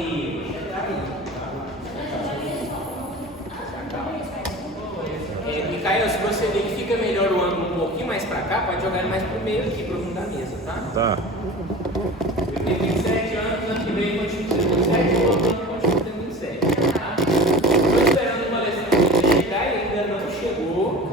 meia. Micael, se você ver que fica melhor o ângulo um pouquinho mais pra cá, pode jogar ele mais pro meio aqui, pro fundo da mesa, tá? Tá. Eu tenho 27 anos, ano que vem continuo tendo 27, o outro ano continuo tendo 27, tá? Estou esperando uma leção chegar e ainda não chegou.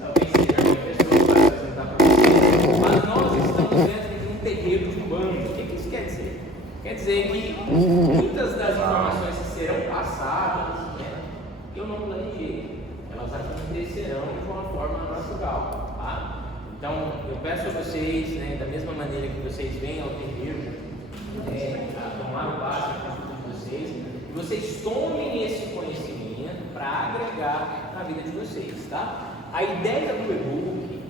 Talvez seja a pessoa que vai apresentar para vocês. Mas nós estamos dentro de um terreiro de bando. O que isso quer dizer? Quer dizer que muitas das informações que serão passadas, né, eu não planejei. Elas acontecerão de uma forma natural, tá? Então, eu peço a vocês, né, da mesma maneira que vocês vêm ao terreiro, a tomar o passo de vocês, que vocês tomem esse conhecimento para agregar na vida de vocês, tá? A ideia do e-book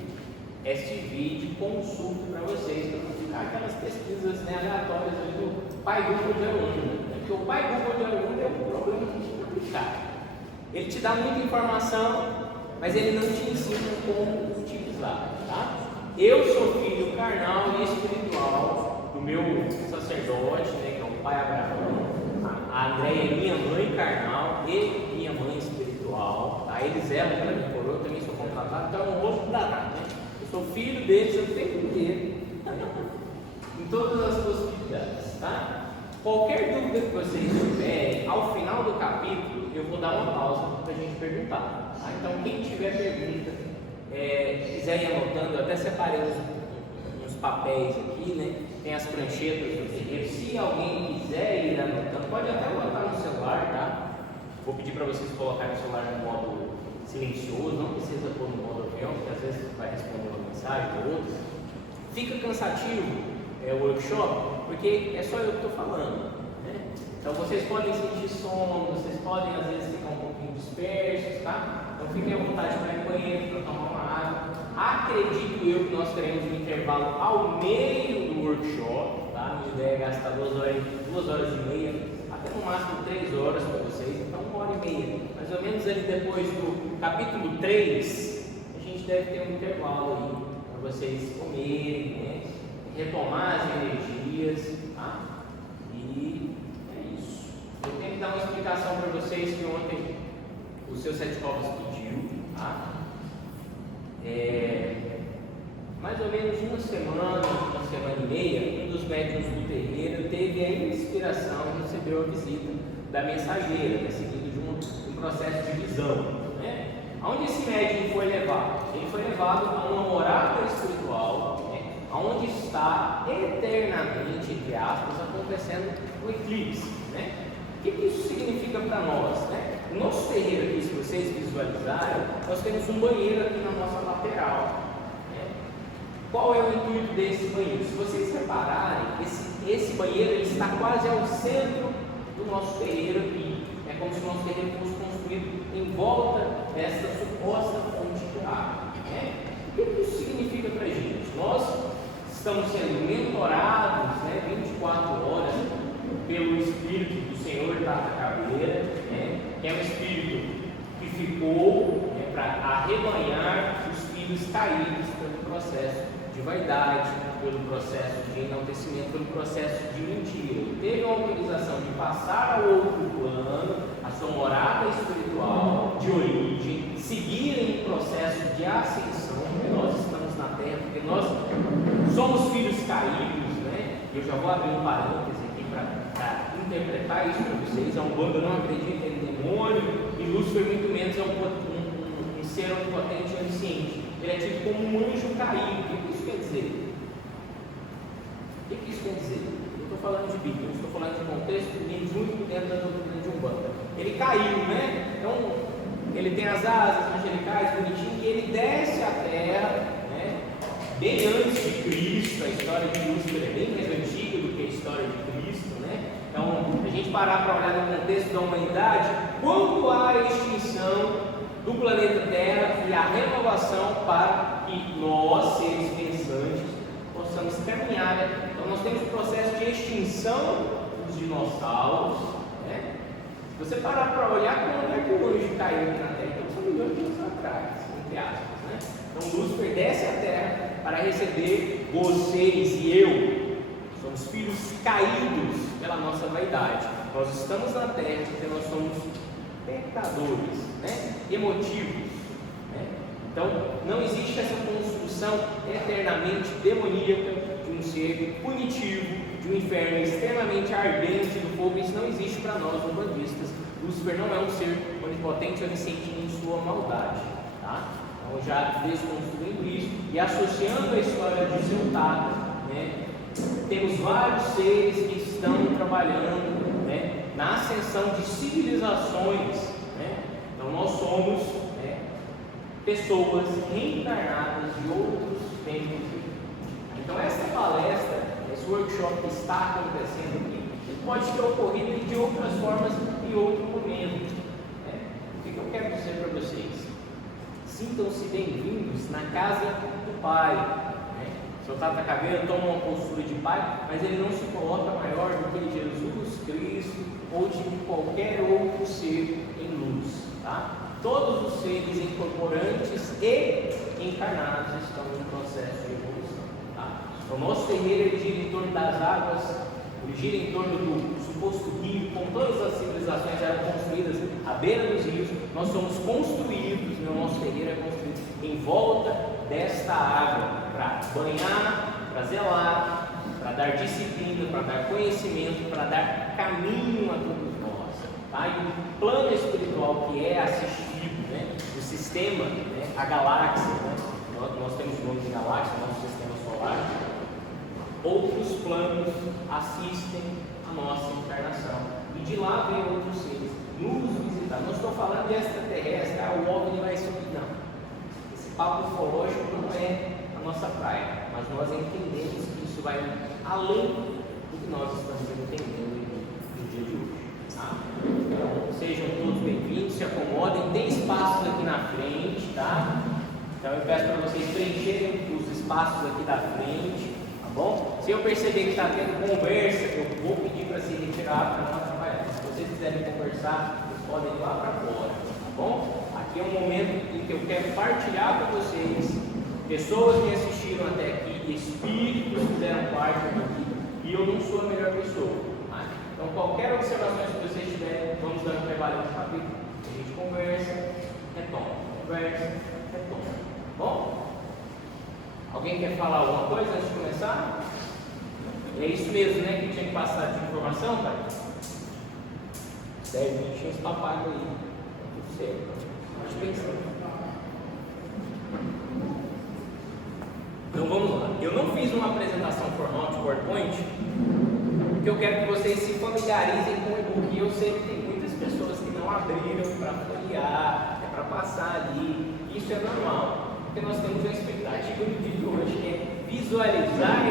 é servir de consulta para vocês, para não ficar aquelas pesquisas, né, aleatórias ali do pai Google de aluno, né? Porque o pai Google de aluno é um problema que a gente vai aplicar. Ele te dá muita informação, mas ele não te ensina como utilizar, tá? Eu sou filho carnal e espiritual do meu sacerdote, né, que é o pai Abraão. A Andréia é minha mãe carnal e minha mãe espiritual, tá? Eles eram para mim coroa, eu também sou contratado, então é um outro danado, né? Eu sou filho deles o tempo inteiro, em todas as possibilidades, tá? Qualquer dúvida que vocês tiverem, ao final do capítulo, eu vou dar uma pausa para a gente perguntar. Tá? Então, quem tiver pergunta, quiser ir anotando, eu até separei uns papéis aqui, né? Tem as pranchetas do terreiro. Se alguém quiser ir anotando, pode até anotar no celular, tá? Vou pedir para vocês colocarem o celular no modo silencioso, não precisa pôr no modo avião, porque às vezes vai responder uma mensagem ou outra. Fica cansativo o workshop, porque é só eu que estou falando, né? Então vocês podem sentir sono, vocês podem às vezes ficar um pouquinho dispersos, tá? Então fiquem à vontade para ir no banheiro, para tomar uma água. Acredito eu que nós teremos um intervalo ao meio do workshop, tá? Minha ideia é gastar 2 horas e meia, até no máximo 3 horas para vocês, então 1h30. Mais ou menos ali depois do capítulo 3, a gente deve ter um intervalo aí para vocês comerem, né? Retomar as energias, tá? E é isso. Eu tenho que dar uma explicação para vocês que ontem o seu Sete Covas pediu, tá? Mais ou menos uma semana e meia, um dos médiuns do terreiro teve a inspiração e recebeu a visita da mensageira, né, seguido de um processo de visão, né? Aonde esse médium foi levado? Ele foi levado a uma morada espiritual, né, onde está eternamente, entre aspas, acontecendo o eclipse, né? O que isso significa para nós, né? O nosso terreiro aqui, se vocês visualizarem, nós temos um banheiro aqui na nossa lateral, né? Qual é o intuito desse banheiro? Se vocês repararem, esse banheiro ele está quase ao centro do nosso terreiro aqui. É como se o nosso terreiro fosse construído em volta dessa suposta fonte de água, né? O que isso significa para a gente? Nós estamos sendo mentorados, né, 24 horas pelo Espírito do Senhor da Caveira, né, que é um Espírito que ficou, né, para arrebanhar os filhos caídos pelo processo de vaidade, pelo processo de enaltecimento, pelo processo de mentira. Ele teve a autorização de passar ao outro plano, a sua morada espiritual de origem, seguir em processo de ascensão, porque nós estamos na Terra, porque nós somos filhos caídos, né? Eu já vou abrir um parêntese aqui para interpretar isso para vocês. A Umbanda não acredita em demônio e Lúcifer muito menos é um ser onipotente e onisciente. Ele é tido como um anjo caído. O que isso quer dizer? O que isso quer dizer? Eu estou falando de Bíblia, eu estou falando de contexto muito dentro da doutrina de Umbanda. Ele caiu, né? Então, ele tem as asas angelicais, bonitinho, e ele desce à terra, né? Bem antes de Cristo. A história de Lúcifer é bem mais antiga do que a história de Cristo, né? Então, a gente parar para olhar no contexto da humanidade, quando há a extinção do planeta Terra e a renovação para que nós, seres pensantes, possamos caminhar, né? Então, nós temos o processo de extinção dos dinossauros, né? Se você parar para olhar, quando é que o anjo caiu aqui na Terra? Então, são milhões de anos atrás, entre aspas, né? Então, Lúcifer desce à Terra para receber vocês e eu. Somos filhos caídos pela nossa vaidade. humanidade. Nós estamos na Terra porque nós somos pecadores, né? Emotivos, né? Então, não existe essa construção eternamente demoníaca de um ser punitivo, de um inferno extremamente ardente do fogo. Isso não existe para nós, umbandistas. Lúcifer não é um ser onipotente ou onisciente em sua maldade, tá? Então, já desconstruindo isso e associando a história de Zeltado, né? Temos vários seres que estão trabalhando, né, na ascensão de civilizações, né? Então, nós somos, né, pessoas reencarnadas de outros tempos. Então, essa palestra, esse workshop que está acontecendo aqui, pode ter ocorrido de outras formas em outro momento, né? O que eu quero dizer para vocês? Sintam-se bem-vindos na casa do Pai, né? O Sr. Tata Caveira toma uma postura de Pai, mas ele não se coloca maior do que Jesus Cristo ou de qualquer outro ser em luz, tá? Todos os seres incorporantes e encarnados estão em processo de evolução, tá? O nosso terreiro ele gira em torno das águas, ele gira em torno do suposto rio, como todas as civilizações eram construídas à beira dos rios. Nós somos construídos, o nosso terreiro é construído em volta desta água, para banhar, para zelar, para dar disciplina, para dar conhecimento, para dar caminho a todos nós, tá? E o plano espiritual que é assistido, né, o sistema, né, a galáxia, né, nós temos o nome de galáxia, nosso sistema solar. Outros planos assistem a nossa encarnação e de lá vem outros seres nos visitar. Não estou falando de extraterrestre, o OVNI vai subir, não. Esse papo ufológico não é a nossa praia, mas nós entendemos que isso vai além do que nós estamos entendendo no dia de hoje, tá? Então, sejam todos bem-vindos, se acomodem, tem espaços aqui na frente, tá? Então eu peço para vocês preencherem os espaços aqui da frente. Bom, se eu perceber que está tendo conversa, eu vou pedir para se retirar para não atrapalhar. Se vocês quiserem conversar, vocês podem ir lá para fora, tá bom? Aqui é um momento em que eu quero partilhar com vocês, pessoas que assistiram até aqui, espíritos que fizeram parte aqui, e eu não sou a melhor pessoa, tá? Então qualquer observação que vocês tiverem, vamos dar um trabalho no capítulo, a gente conversa, retoma, conversa, retoma, tá bom? Alguém quer falar alguma coisa antes de começar? É isso mesmo, né? Que tinha que passar de informação, pai? 10 minutinhos papago aí. Tudo certo. Pode pensar. Então vamos lá. Eu não fiz uma apresentação formal de PowerPoint, porque eu quero que vocês se familiarizem com o e-book. Eu sei que tem muitas pessoas que não abriram para folhear, para passar ali. Isso é normal. Porque nós temos uma expectativa do vídeo hoje, que é visualizar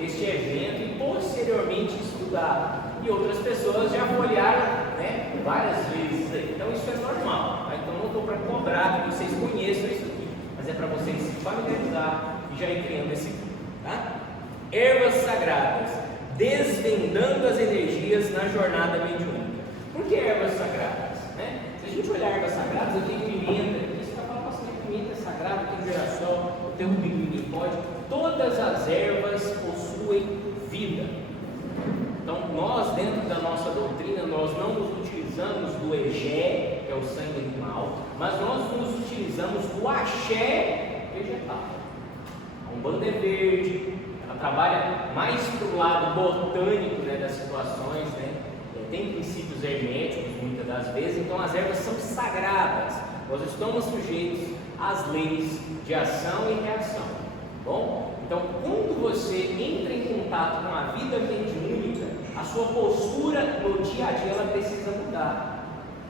este evento e posteriormente estudar. E outras pessoas já folhearam, né, várias vezes aí. Então isso é normal, tá? Então não estou para cobrar que vocês conheçam isso aqui, mas é para vocês se familiarizar e já ir criando esse vídeo, tá? Ervas sagradas, desvendando as energias na jornada mediúnica. Por que ervas sagradas, né? Se a gente olhar ervas sagradas, eu tenho pimenta. Pimenta sagrada, tem girassol, tem o pode. Todas as ervas possuem vida. Então, nós, dentro da nossa doutrina, nós não nos utilizamos do egé, que é o sangue animal, mas nós nos utilizamos do axé vegetal. A Umbanda é verde, ela trabalha mais para o lado botânico, né, das situações, né? Tem princípios herméticos muitas das vezes, então as ervas são sagradas. Nós estamos sujeitos às leis de ação e reação, bom? Então, quando você entra em contato com a vida mediúnica, a sua postura no dia a dia ela precisa mudar.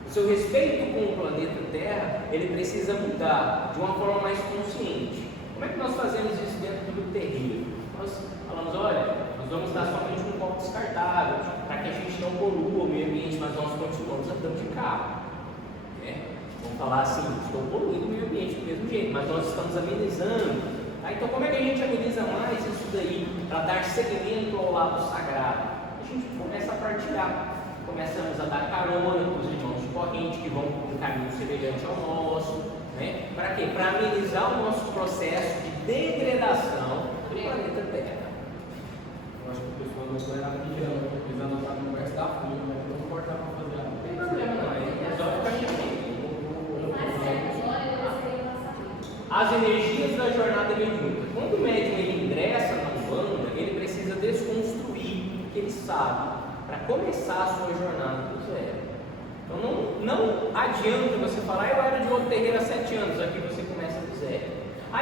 O seu respeito com o planeta Terra, ele precisa mudar de uma forma mais consciente. Como é que nós fazemos isso dentro do terreiro? Nós falamos, olha, nós vamos dar somente um copo descartável, para que a gente não polua o meio ambiente, mas nós continuamos andando de carro. Vamos falar assim, estou poluindo o meio ambiente do mesmo jeito, mas nós estamos amenizando. Tá? Então como é que a gente ameniza mais isso daí, para dar seguimento ao lado sagrado? A gente começa a partilhar, começamos a dar carona para os irmãos de corrente que vão por um caminho semelhante ao nosso, né? Para quê? Para amenizar o nosso processo de degradação do planeta Terra. Eu acho que o pessoal não foi nada de visando a conversa da FUN, as energias da jornada mediúnica. Quando o médium ele ingressa na Umbanda, ele precisa desconstruir o que ele sabe para começar a sua jornada do zero. Então não adianta você falar, eu era de outro terreiro há 7 anos, aqui você começa do zero.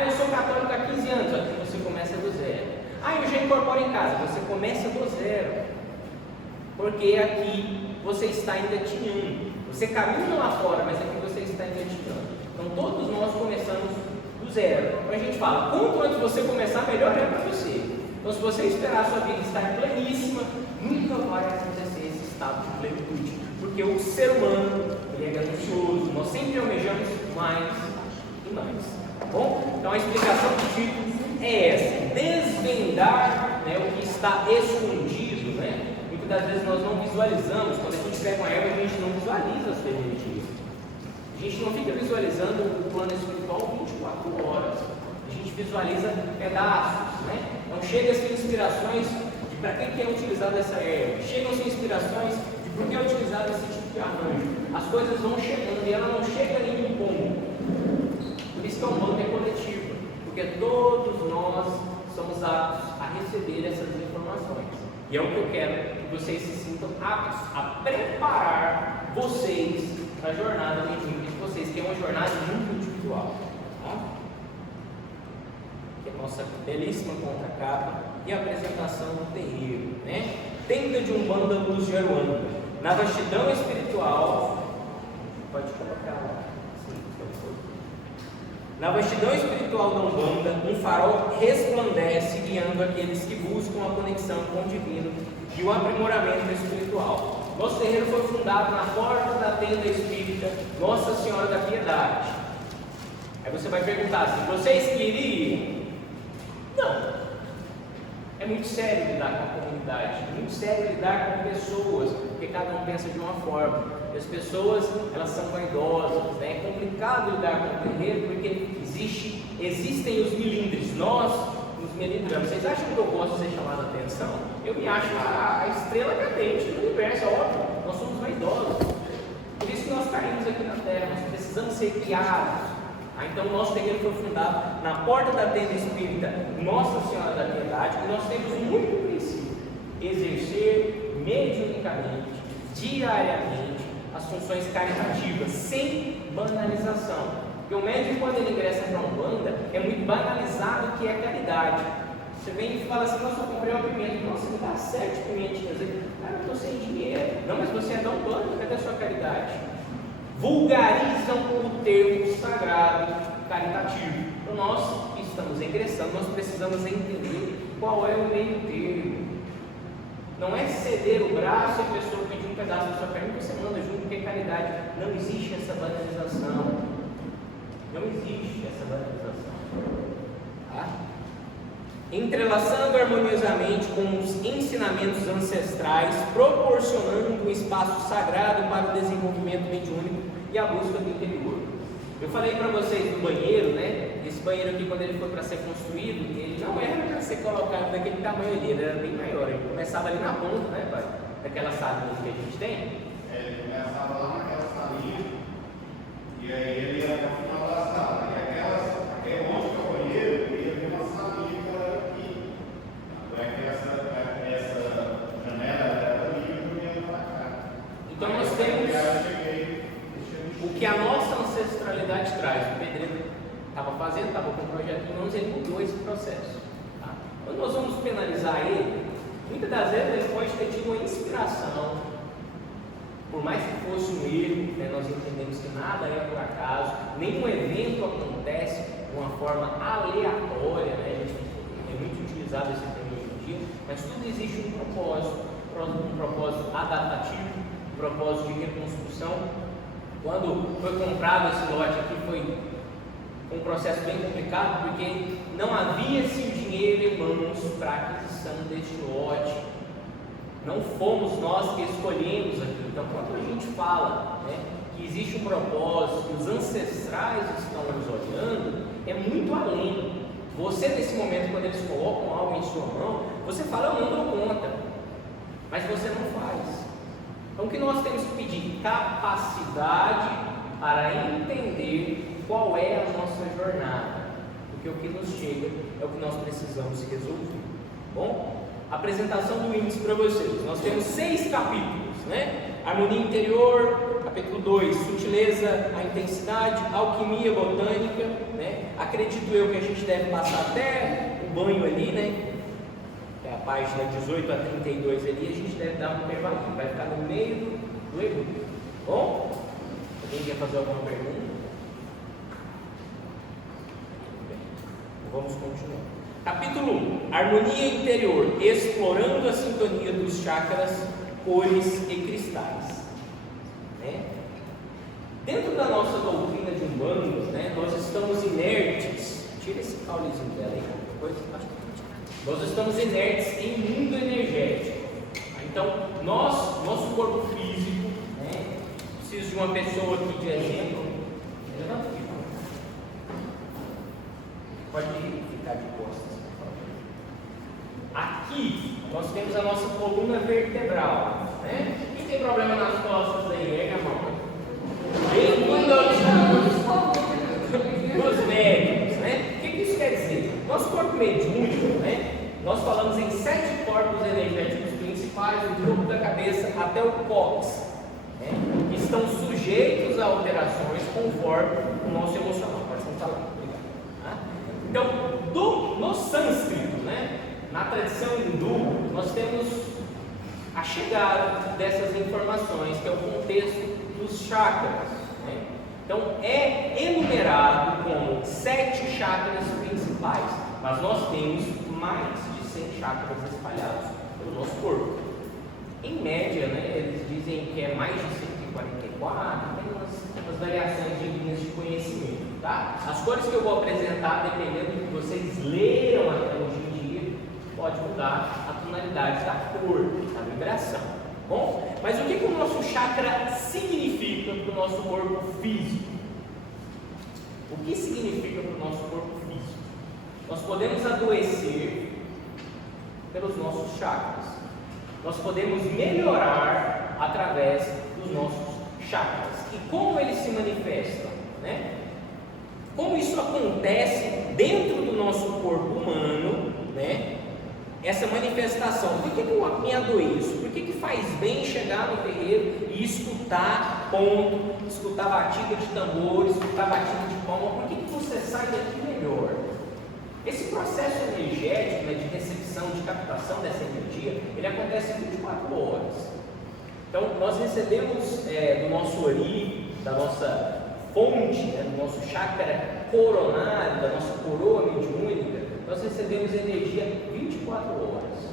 Eu sou católico há 15 anos, aqui você começa do zero. Eu já incorporo em casa, você começa do zero. Porque aqui você está engatinhando. Você caminha lá fora, mas aqui você está engatinhando. Então todos nós começamos do zero. Então a gente fala, quanto antes você começar, melhor é para você. Então se você esperar a sua vida estar pleníssima, nunca vai acontecer esse estado de plenitude. Porque o ser humano, ele é ganancioso, nós sempre almejamos mais e mais. Tá bom? Então a explicação do título é essa: desvendar, né, o que está escondido, né? Muitas das vezes nós não visualizamos. Quando a gente pega uma erva, a gente não visualiza a sua energia. A gente não fica visualizando o plano espiritual 24 horas. A gente visualiza pedaços, né? Então chegam-se inspirações de para que é utilizada essa erva. Chegam-se inspirações de por que é utilizado esse tipo de arranjo. As coisas vão chegando e ela não chega em um ponto. Por isso que a Umbanda é coletiva. Porque todos nós somos aptos a receber essas informações. E é o que eu quero que vocês se sintam aptos a preparar vocês para a jornada mediúnica de vocês, que é uma jornada muito individual. Tá? Que é a nossa belíssima contracapa e a apresentação do terreiro, né? Tenda de Umbanda Luz de Aruanda. Na vastidão espiritual, pode colocar lá. Na vastidão espiritual da Umbanda, um farol resplandece, guiando aqueles que buscam a conexão com o divino e o aprimoramento espiritual. Nosso terreiro foi fundado na porta da tenda espírita Nossa Senhora da Piedade. Aí você vai perguntar assim: vocês queriam? Não. É muito sério lidar com a comunidade, é muito sério lidar com pessoas, porque cada um pensa de uma forma. E as pessoas, elas são vaidosas, né? É complicado lidar com o terreiro, porque existem os milindres. Nós nos melindramos. Vocês acham que eu gosto de ser chamado a atenção? Eu me acho a estrela cadente do universo, é óbvio. Nós somos vaidosos. Por isso que nós caímos aqui na Terra, nós precisamos ser criados. Então o nosso terreiro foi fundado na porta da tenda espírita Nossa Senhora da Piedade, e nós temos um único princípio: exercer mediunicamente, diariamente, as funções caritativas, sem banalização. Porque o médium, quando ele ingressa para uma Umbanda, é muito banalizado o que é caridade. Você vem e fala assim: nossa, eu comprei uma pimenta. Nossa, me dá 7 pimentinhas aí. Cara, eu estou sem dinheiro. Não, mas você é da Umbanda, cadê a sua caridade? Vulgarizam o termo sagrado caritativo. Então nós que estamos ingressando, nós precisamos entender qual é o meio termo. Não é ceder o braço e a pessoa pedir um pedaço da sua perna e você manda junto, porque é caridade. Não existe essa banalização. Não existe essa banalização. Tá? Entrelaçando harmoniosamente com os ensinamentos ancestrais, proporcionando um espaço sagrado para o desenvolvimento mediúnico e a busca do interior. Eu falei para vocês do banheiro, né? Esse banheiro aqui, quando ele foi para ser construído, ele não era para ser colocado daquele tamanho ali, ele era bem maior. Ele começava ali na ponta, né, pai? Daquela salinha que a gente tem. Ele começava lá naquela salinha, e aí ele ia até o final da sala. E aquele onde que é o banheiro, ele ia ver uma salinha que era aqui. Essa janela era ali e eu ia para cá. Então nós temos o que a nossa ancestralidade traz. O pedreiro estava fazendo, estava com um projeto em mãos, ele mudou esse processo. Tá? Quando nós vamos penalizar ele, muitas das vezes ele pode ter tido uma inspiração. Por mais que fosse um erro, né, nós entendemos que nada é por acaso, nenhum evento acontece de uma forma aleatória, né? É muito utilizado esse termo hoje em dia, mas tudo existe um propósito adaptativo, um propósito de reconstrução. Quando foi comprado esse lote aqui, foi um processo bem complicado, porque não havia-se o dinheiro em mãos para a aquisição deste lote. Não fomos nós que escolhemos aquilo. Então, quando a gente fala, né, que existe um propósito, que os ancestrais estão nos olhando, é muito além. Você, nesse momento, quando eles colocam algo em sua mão, você fala: eu não dou conta, mas você não faz. Então, o que nós temos que pedir? Capacidade para entender qual é a nossa jornada. porque o que nos chega é o que nós precisamos resolver. Bom, apresentação do índice para vocês. Nós temos 6 capítulos, né? Harmonia interior, capítulo 2, sutileza, a intensidade, alquimia botânica, né? Acredito eu que a gente deve passar até o banho ali, né? É a página 18 a 32 ali, a gente deve dar um intervalinho, vai ficar no meio do e-book. Bom? Alguém quer fazer alguma pergunta? Bem, vamos continuar. Capítulo 1, harmonia interior, explorando a sintonia dos chakras, cores e cristais. Né? Dentro da nossa doutrina de Umbanda, né, nós estamos inertes. Tira esse caulezinho dela aí, depois. Nós estamos inertes em mundo energético. Então, nosso corpo físico, né, preciso de uma pessoa aqui de exemplo. Levanta aqui, pode ficar de costas, por favor. Aqui nós temos a nossa coluna vertebral, né? Quem tem problema nas costas aí, erga a mão. Bem-vindo aos médicos, né? O que isso quer dizer? Nosso corpo mediúnico, né? Nós falamos em 7 corpos energéticos principais, do topo da cabeça até o cóccix, né? Que estão sujeitos a alterações conforme o nosso emocional. Pode sentar lá, obrigado. Tá? Então, no sânscrito, né? Na tradição hindu, nós temos a chegada dessas informações, que é o contexto dos chakras. Né? Então, é enumerado como 7 chakras principais, mas nós temos mais de 100 chakras espalhados pelo nosso corpo. Em média, né, eles dizem que é mais de 144, tem umas variações de linhas de conhecimento. Tá? As cores que eu vou apresentar, dependendo do que vocês leram até hoje em dia, pode mudar a tonalidade da cor, a vibração. Bom, mas o que o nosso chakra significa para o nosso corpo físico? O que significa para o nosso corpo físico? Nós podemos adoecer pelos nossos chakras. Nós podemos melhorar através dos nossos chakras. E como eles se manifestam, né? Como isso acontece dentro do nosso corpo humano, né? Essa manifestação. Por que eu me adoeço? Por que faz bem chegar no terreiro e escutar ponto, escutar batida de tambor, escutar batida de palma? Por que você sai daqui melhor? Esse processo energético, né, de recepção, de captação dessa energia, ele acontece 24 horas. Então, nós recebemos do nosso ori, da nossa fonte, né, do nosso chakra coronário, da nossa coroa mediúnica, nós recebemos energia 24 horas.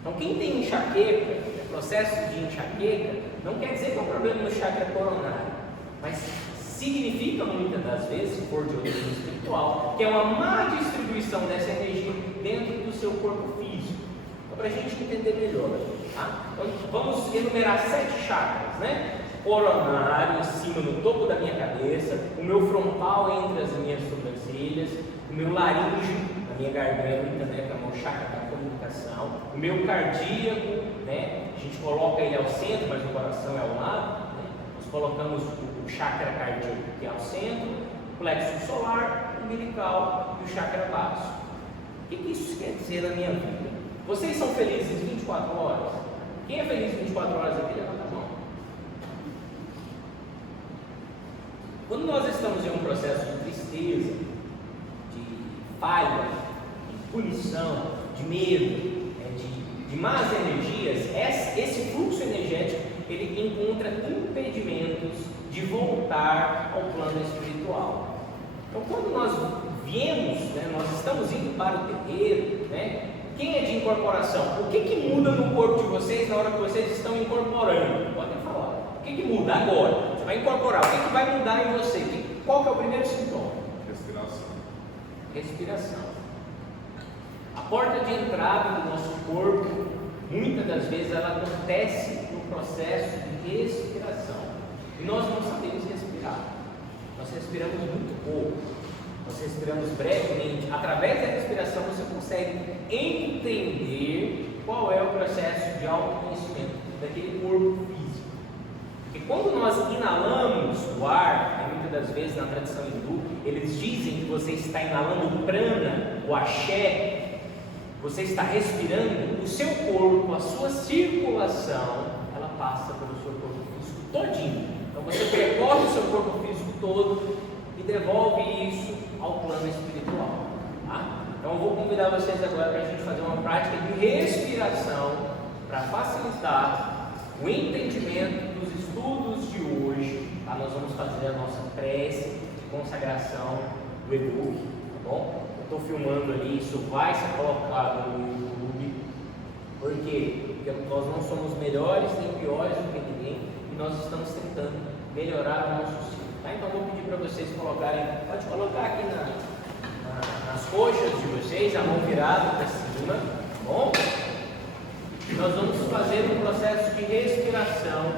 Então, quem tem enxaqueca, processo de enxaqueca, não quer dizer que é um problema no chakra coronário, mas significa muitas das vezes, se for de origem espiritual, que é uma má distribuição dessa energia dentro do seu corpo físico. Então, para a gente entender melhor, tá? Então, vamos enumerar 7 chakras, né? Coronário, em cima, no topo da minha cabeça, o meu frontal entre as minhas sobrancelhas, o meu laríngeo, na minha garganta, né? Que é o meu chakra da comunicação, o meu cardíaco, né? A gente coloca ele ao centro, mas o coração é ao lado, né? Nós colocamos o chakra cardíaco que é ao centro, o plexo solar, o umbilical e o chakra básico. O que isso quer dizer na minha vida? Vocês são felizes 24 horas? Quem é feliz 24 horas aqui? Levanta a mão. Quando nós estamos em um processo de tristeza, de falha, de punição, de medo, de más energias, esse fluxo energético ele encontra impedimentos de voltar ao plano espiritual. Então, quando nós viemos, né, nós estamos indo para o terreiro, né, quem é de incorporação? O que muda no corpo de vocês na hora que vocês estão incorporando? Podem falar. O que muda agora? Você vai incorporar. O que vai mudar em você? Qual que é o primeiro sintoma? Respiração. A porta de entrada do nosso corpo, muitas das vezes, ela acontece no processo de respiração. E nós não sabemos respirar. Nós respiramos muito pouco. Nós respiramos brevemente. Através da respiração você consegue entender qual é o processo de autoconhecimento daquele corpo físico. Porque quando nós inalamos o ar, muitas das vezes na tradição hindu, eles dizem que você está inalando o prana, o axé, você está respirando, o seu corpo, a sua circulação, ela passa pelo seu corpo físico todinho. Então você percorre o seu corpo físico todo e devolve isso ao plano espiritual. Tá? Então eu vou convidar vocês agora para a gente fazer uma prática de respiração para facilitar o entendimento dos estudos de hoje. Tá? Nós vamos fazer a nossa prece de consagração do e-book, tá bom? Eu estou filmando ali, isso vai ser colocado no YouTube. Por quê? Porque nós não somos melhores nem piores do que ninguém e nós estamos tentando melhorar o nosso ciclo. Tá? Então eu vou pedir para vocês colocarem, pode colocar aqui nas coxas de vocês, a mão virada para cima, tá bom? Nós vamos fazer um processo de respiração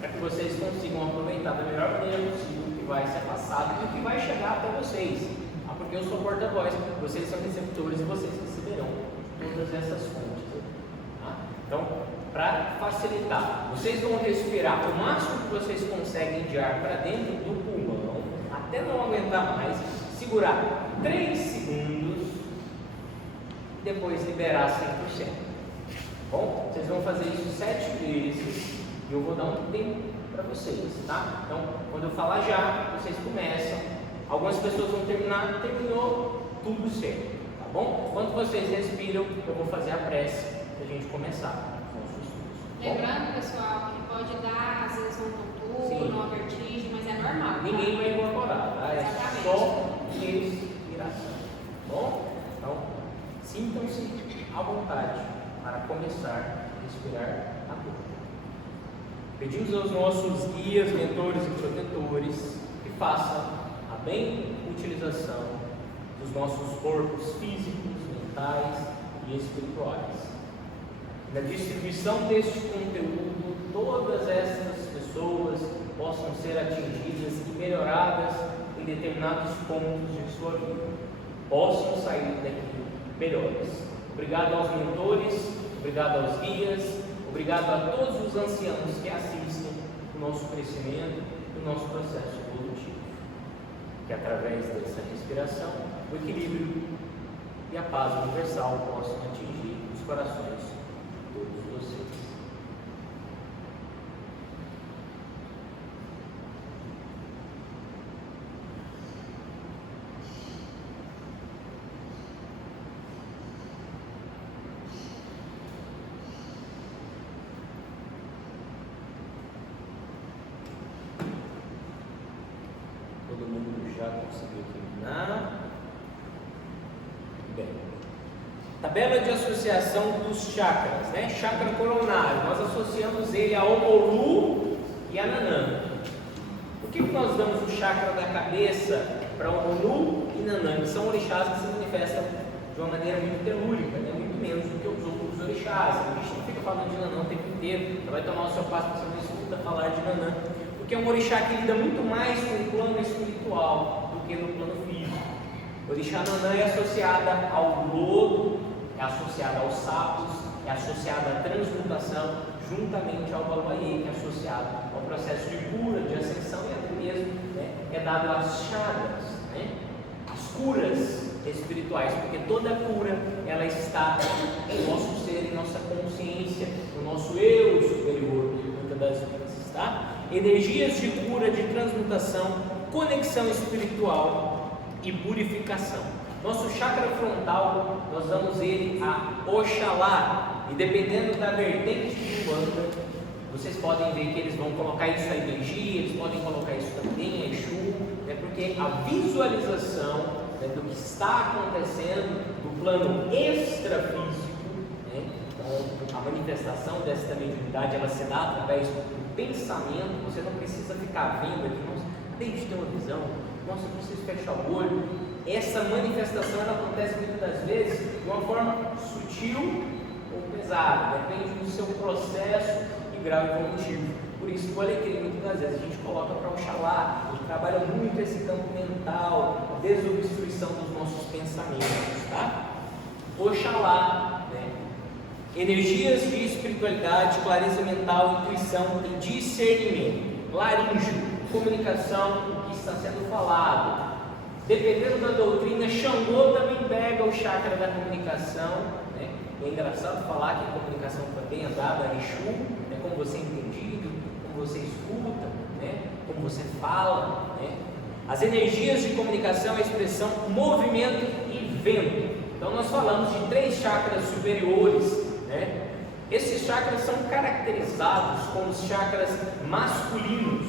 para que vocês consigam aproveitar da melhor maneira possível o que vai ser passado e o que vai chegar até vocês. Tá? Porque eu sou porta-voz, vocês são receptores e vocês receberão todas essas fontes. Tá? Então, para facilitar, vocês vão respirar o máximo que vocês conseguem de ar para dentro do pulmão, até não aguentar mais, segurar 3 segundos e depois liberar 100%. Bom, vocês vão fazer isso 7 vezes e eu vou dar um tempo para vocês, tá? Então, quando eu falar já, vocês começam. Algumas pessoas vão terminar, terminou, tudo certo, tá bom? Enquanto vocês respiram, eu vou fazer a prece para a gente começar com os estudos. Lembrando, pessoal, que pode dar, às vezes, uma tontura, uma vertigem, mas é normal. Tá? Ninguém vai incorporar, tá? É Exatamente. só respiração, tá bom? Então, sintam-se à vontade para começar a respirar agora. Pedimos aos nossos guias, mentores e protetores que façam a bem utilização dos nossos corpos físicos, mentais e espirituais. Na distribuição deste conteúdo, todas estas pessoas possam ser atingidas e melhoradas em determinados pontos de sua vida, possam sair daqui melhores. Obrigado aos mentores, obrigado aos guias, obrigado a todos os anciãos que assistem o nosso crescimento e o nosso processo evolutivo. Que através dessa respiração, o equilíbrio e a paz universal possam atingir os corações de todos vocês. Todo mundo já conseguiu terminar? Bem. Tabela de associação dos chakras, né? Chakra coronário, nós associamos ele a Omolu e a Nanã. Por que nós damos o chakra da cabeça para Omolu e Nanã? Que são orixás que se manifestam de uma maneira muito telúrica, né? Muito menos do que os outros orixás. A gente não fica falando de Nanã o tempo inteiro, você vai tomar o seu passo para você não escuta falar de Nanã. Porque é um orixá que lida muito mais com o plano espiritual do que no plano físico. O orixá Nanã é associada ao lodo, é associada aos sapos, é associada à transmutação, juntamente ao Baluayê, que é associado ao processo de cura, de ascensão e até mesmo, né, é dado às chagas, né, as curas espirituais, porque toda cura ela está em nosso ser, em nossa consciência, no nosso eu superior, muitas das vezes, tá? Energias de cura, de transmutação, conexão espiritual e purificação. Nosso chakra frontal, nós damos ele a Oxalá, e dependendo da vertente de Umbanda, vocês podem ver que eles vão colocar isso a energia, eles podem colocar isso também a Exu, né, porque a visualização, né, do que está acontecendo no plano extrafísico, né, então a manifestação desta mediunidade, ela se dá através do pensamento. Você não precisa ficar vendo aqui, nossa, deixa de ter uma visão, nossa, eu preciso fechar o olho. Essa manifestação ela acontece muitas das vezes de uma forma sutil ou pesada, depende do seu processo e grau evolutivo. Por isso que o alecrim, muitas das vezes, a gente coloca para Oxalá, a gente trabalha muito esse campo mental, a desobstrução dos nossos pensamentos, tá? Oxalá, né? Energias de espiritualidade, clareza mental, intuição e discernimento. Laríngeo, comunicação, o que está sendo falado. Dependendo da doutrina, Xangô também pega o chakra da comunicação, né? É engraçado falar que a comunicação também é dada a Exu, né? Como você é entendido, como você escuta, né? Como você fala, né? As energias de comunicação é a expressão movimento e vento. Então nós falamos de 3 chakras superiores, né? Esses chakras são caracterizados como os chakras masculinos,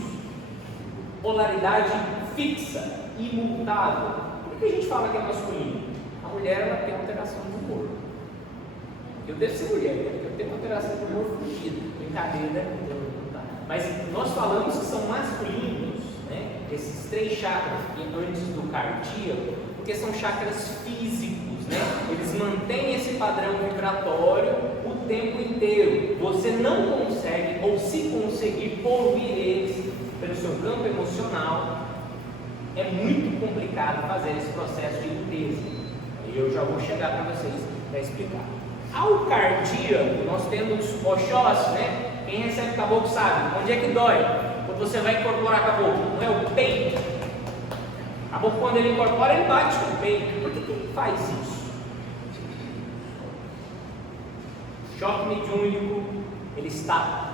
polaridade fixa, imutável. Por que a gente fala que é masculino? A mulher ela tem alteração de humor. Eu devo ser mulher, né? Porque eu tenho uma alteração de humor fugida. Brincadeira, né? Mas nós falamos que são masculinos, né? Esses 3 chakras antes do cardíaco, porque são chakras físicos, né? Eles mantêm esse padrão vibratório o tempo inteiro. Você não consegue, ou se conseguir, poluir eles pelo seu campo emocional. É muito complicado fazer esse processo de limpeza. E eu já vou chegar para vocês para explicar. Ao cardíaco, nós temos Oxóssi, né? Quem recebe caboclo sabe onde é que dói. Quando você vai incorporar caboclo, não é o peito. Caboclo, quando ele incorpora, ele bate no peito. Por que ele faz isso? Choque mediúnico, ele está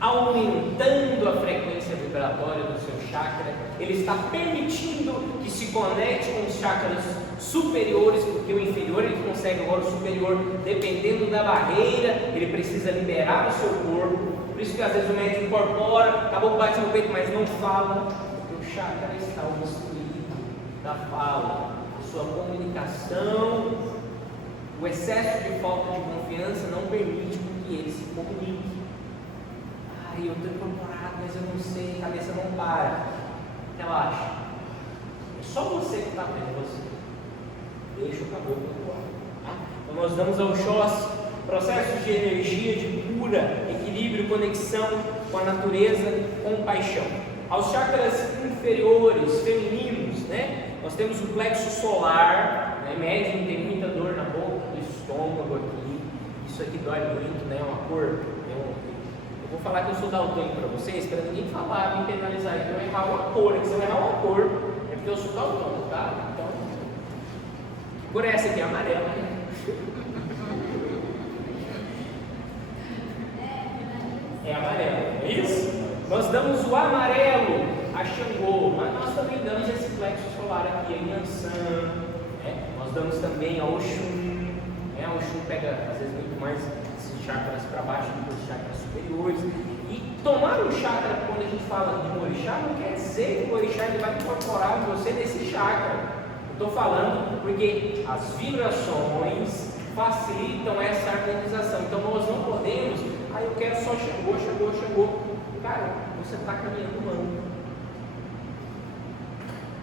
aumentando a frequência vibratória do seu chakra, ele está permitindo que se conecte com os chakras superiores, porque o inferior ele consegue, agora o superior, dependendo da barreira, ele precisa liberar o seu corpo. Por isso que às vezes o médico incorpora, acabou que bate no peito, mas não fala, porque o chakra está obstruído da fala, a sua comunicação, o excesso de falta de confiança não permite que ele se comunique. Eu estou incorporado, mas eu não sei, a cabeça não para. Relaxa. É só você que está vendo você. Deixa o caboclo atuar. Tá? Então nós damos ao Oxóssi processos de energia, de cura, equilíbrio, conexão com a natureza, com paixão. Aos chakras inferiores, femininos, né? Nós temos o plexo solar, né? Médium tem muita dor na boca, no estômago aqui. Isso aqui dói muito, né? Uma cor. Vou falar que eu sou daltônico para vocês, para ninguém falar, me penalizar, que eu errar uma cor, que se eu errar uma cor, é porque eu sou daltônico, tá? Então, que cor é essa aqui? Amarela, né? É amarelo, é isso? Nós damos o amarelo a Xangô, mas nós também damos esse plexo solar aqui a Yansan, né? Nós damos também a Oxum, né? A Oxum pega às vezes muito mais chakras para baixo do que os chakras superiores. E tomar um chakra, quando a gente fala de um orixá, não quer dizer que o orixá ele vai incorporar você nesse chakra. Eu estou falando porque as vibrações facilitam essa harmonização. Então nós não podemos, eu quero só chegou. Cara, você está caminhando manco.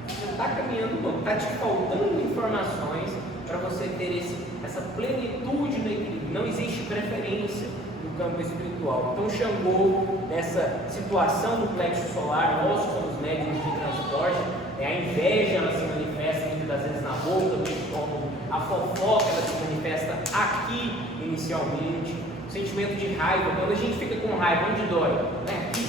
Você está caminhando manco, está te faltando informações para você ter essa plenitude no equilíbrio. Não existe preferência no campo espiritual. Então Xangô, nessa situação do plexo solar, nós somos médiuns de transporte, a inveja ela se manifesta muitas vezes na boca, no estômago, a fofoca ela se manifesta aqui inicialmente, o sentimento de raiva, quando a gente fica com raiva, onde dói? Né? Aqui.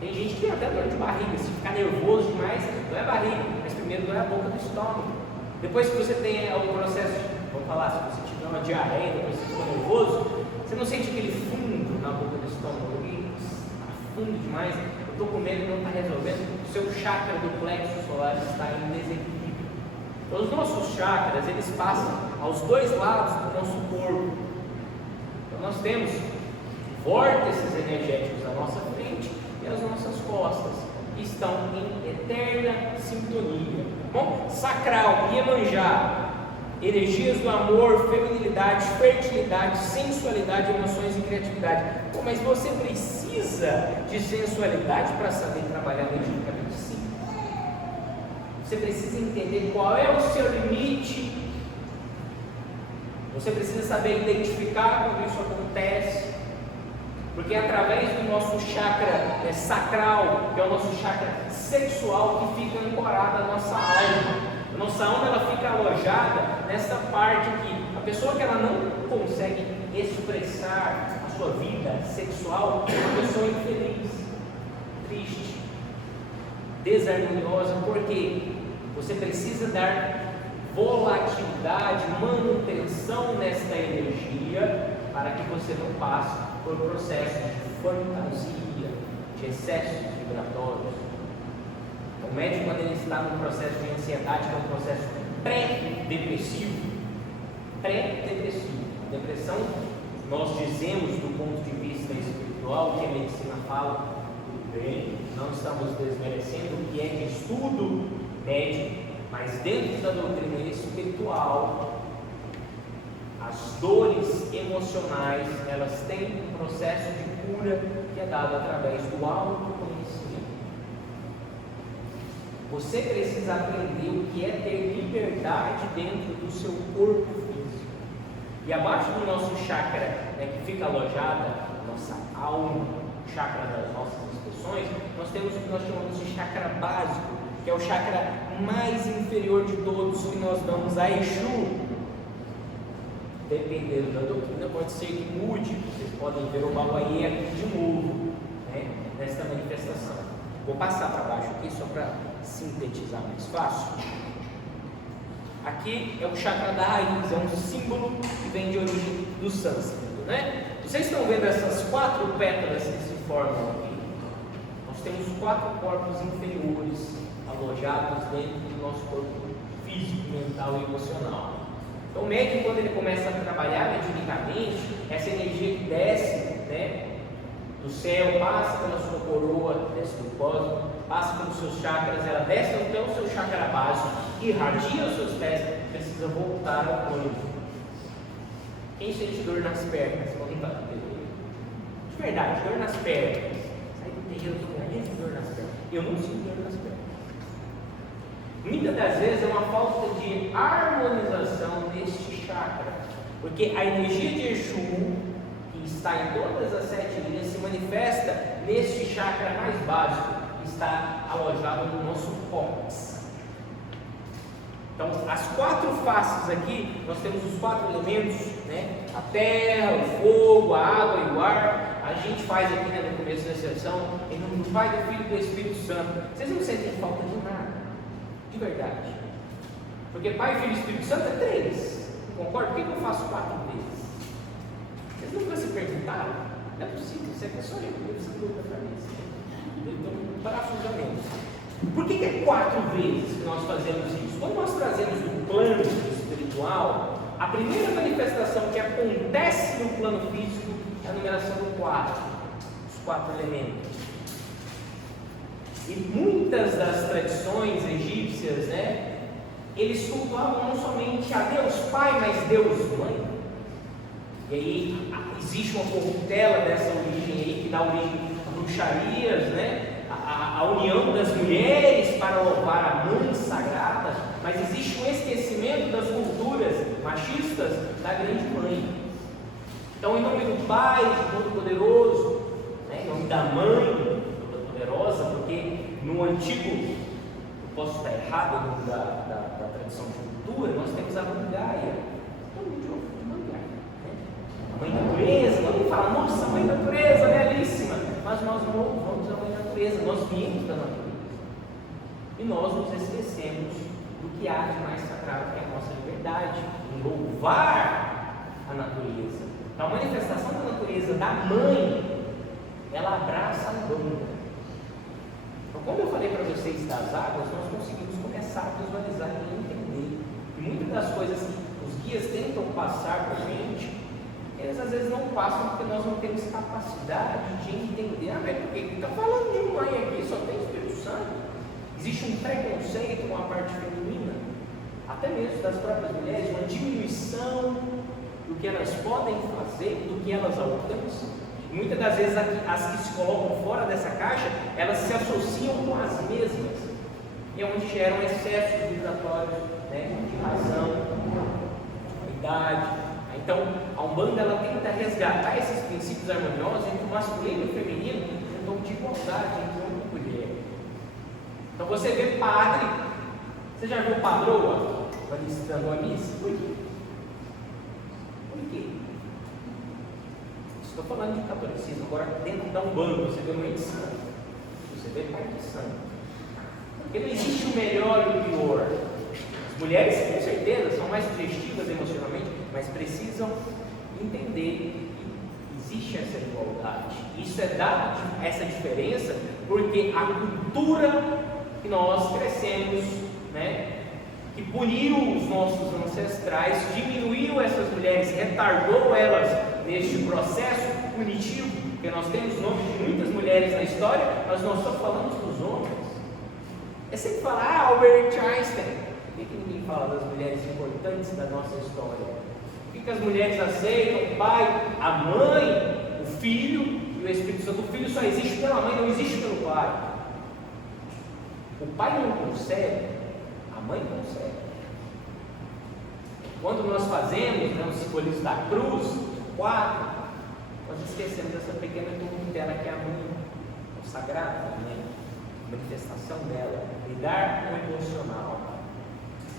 Tem gente que tem até dor de barriga, se ficar nervoso demais, não é barriga, mas primeiro dói a boca do estômago. Depois que você tem o processo, vamos falar, se você tiver uma diarreia, depois você ficou nervoso, você não sente aquele fundo na boca do estômago, está fundo demais, eu estou com medo e não está resolvendo, o seu chakra do plexo solar está em desequilíbrio. Então, os nossos chakras, eles passam aos 2 lados do nosso corpo. Então nós temos vórtices energéticos à nossa frente e às nossas costas, que estão em eterna sintonia. Bom, sacral, Iemanjá, energias do amor, feminilidade, fertilidade, sensualidade, emoções e criatividade. Pô, mas você precisa de sensualidade para saber trabalhar mediunicamente? Sim. Você precisa entender qual é o seu limite. Você precisa saber identificar quando isso acontece. Porque é através do nosso chakra sacral, que é o nosso chakra sexual, que fica ancorada a nossa alma. A nossa alma ela fica alojada nessa parte aqui. A A pessoa que ela não consegue expressar a sua vida sexual é uma pessoa infeliz, triste, desarmoniosa, porque você precisa dar volatilidade, manutenção nesta energia para que você não passe por processos de fantasia, de excessos vibratórios. O médico, quando ele está num processo de ansiedade, que é um processo pré-depressivo, depressão, nós dizemos do ponto de vista espiritual, que a medicina fala, tudo bem, não estamos desmerecendo o que é de estudo médico, mas dentro da doutrina espiritual, as dores emocionais, elas têm um processo de cura que é dado através do autoconhecimento. Você precisa aprender o que é ter liberdade dentro do seu corpo físico. E abaixo do nosso chakra, que fica alojada a nossa alma, o chakra das nossas expressões, nós temos o que nós chamamos de chakra básico, que é o chakra mais inferior de todos, que nós damos a Exu. Dependendo da doutrina, pode ser que mude. Vocês podem ver o Bauaí aqui de novo, nesta manifestação. Vou passar para baixo aqui só para sintetizar mais fácil. Aqui é o chakra da raiz, é um símbolo que vem de origem do sânscrito, Vocês estão vendo essas 4 pétalas que se formam aqui? Nós temos 4 corpos inferiores alojados dentro do nosso corpo físico, mental e emocional. Então o médium, quando ele começa a trabalhar mediunicamente, essa energia que desce, do céu, passa pela sua coroa, desce do cosmos, passa pelos seus chakras, ela desce até o seu chakra básico, irradia os seus pés, precisa voltar ao plano. Quem sente dor nas pernas? De verdade, dor nas pernas. Sai do terreiro, eu estou morrendo de dor nas pernas. Eu não sinto dor nas pernas. Muitas das vezes é uma falta de harmonização deste chakra, porque a energia de Exu, que está em todas as 7 linhas, se manifesta neste chakra mais básico, que está alojado no nosso cóccix. Então, as 4 faces aqui, nós temos os 4 elementos, a terra, o fogo, a água e o ar. A gente faz aqui no começo da sessão, em nome do Pai, do Filho e do Espírito Santo. Vocês não sentem falta de nada, de verdade, porque Pai, Filho e Espírito Santo é 3, concorda? Por que eu faço 4 vezes? Vocês nunca se perguntaram? Não é possível, você é pessoa de Deus, você luta para isso. Então, parafusamente, por que é 4 vezes que nós fazemos isso? Quando nós trazemos do plano espiritual, a primeira manifestação que acontece no plano físico é a numeração do 4, os 4 elementos. E muitas das tradições egípcias, eles cultuavam não somente a Deus Pai, mas Deus Mãe. E aí existe uma corruptela dessa origem aí, que dá origem a bruxarias, a união das mulheres para louvar a Mãe Sagrada, mas existe um esquecimento das culturas machistas da Grande Mãe. Então, em nome do Pai, do Todo-Poderoso, em nome da Mãe Toda-Poderosa, porque no antigo, eu posso estar errado no nome da tradição de cultura, nós temos a Mangaia. A Mãe Natureza, todo mundo fala, nossa, Mãe Natureza, belíssima, mas nós não louvamos a Mãe Natureza, nós viemos da natureza. E nós nos esquecemos do que há de mais sagrado, que é a nossa liberdade, em louvar a natureza. Então, a manifestação da natureza da Mãe, ela abraça a banda. Então, como eu falei para vocês das águas, nós conseguimos começar a visualizar e entender que muitas das coisas que os guias tentam passar para a gente, eles às vezes não passam porque nós não temos capacidade de entender. Mas por que está falando de mãe aqui? Só tem Espírito Santo. Existe um preconceito com a parte feminina, até mesmo das próprias mulheres, uma diminuição do que elas podem fazer, do que elas alcançam. Muitas das vezes as que se colocam fora dessa caixa, elas se associam com as mesmas, e é onde geram excessos vibratórios, de razão, de idade. Então, a Umbanda ela tenta resgatar esses princípios harmoniosos entre o masculino e o feminino, em tom de igualdade entre homem e mulher. Então, você vê padre, você já viu padroa ministrando a missa? Por quê? Por quê? Estou falando de catolicismo, agora dentro da Umbanda, você vê mãe de santo, você vê pai de santo. Porque não existe o melhor e o pior. As mulheres, com certeza, são mais sugestivas emocionalmente, mas precisam entender que existe essa igualdade. Isso é dado, essa diferença, porque a cultura que nós crescemos, né, que puniu os nossos ancestrais, diminuiu essas mulheres, retardou elas neste processo punitivo, porque nós temos nomes de muitas mulheres na história, nós não só falamos dos homens. É sempre falar, Albert Einstein. Por que ninguém fala das mulheres importantes da nossa história? Por que as mulheres aceitam o pai, a mãe, o filho e o Espírito Santo? O filho só existe pela mãe, não existe pelo pai. O pai não consegue, a mãe consegue. Quando nós fazemos, né, o simbolismo da cruz, 4, nós esquecemos essa pequena corruptela que é a mãe, o sagrado da mãe, a manifestação dela, lidar com o emocional,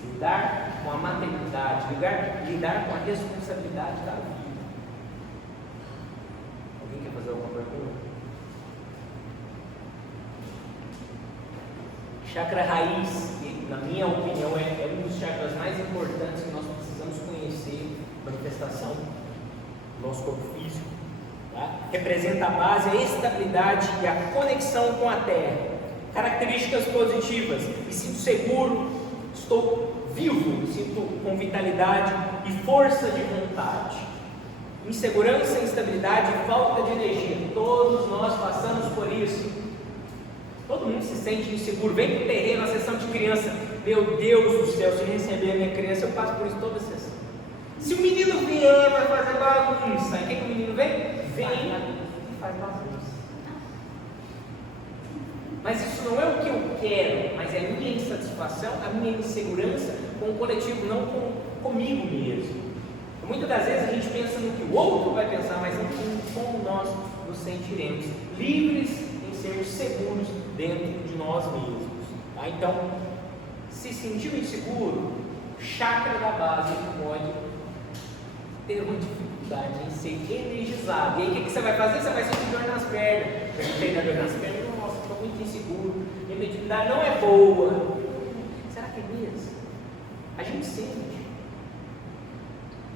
lidar com a maternidade, lidar com a responsabilidade da vida. Alguém quer fazer alguma pergunta? Chakra raiz, que na minha opinião é um dos chakras mais importantes que nós precisamos conhecer, manifestação do nosso corpo físico, tá? Representa a base, a estabilidade e a conexão com a terra. Características positivas: me sinto seguro, estou vivo, me sinto com vitalidade e força de vontade. Insegurança, instabilidade e falta de energia, todos nós passamos por isso. Todo mundo se sente inseguro. Vem para o terreiro, na sessão de criança. Meu Deus do céu, se receber a minha criança, eu passo por isso toda sessão. Se o menino vier, vai fazer bagunça. E o que o menino vem? Vem e faz bagunça. Mas isso não é o que eu quero, mas é a minha insatisfação, a minha insegurança com o coletivo, não comigo mesmo. Muitas das vezes a gente pensa no que o outro vai pensar, mas não como nós nos sentiremos livres, sermos seguros dentro de nós mesmos, tá? Então, se sentiu inseguro, o chakra da base pode ter uma dificuldade em ser energizado. E aí o que você vai fazer? Você vai sentir dor nas pernas. Você tem dor nas pernas? Nossa, estou muito inseguro, minha mediunidade não é boa. Será que é mesmo? A gente sente.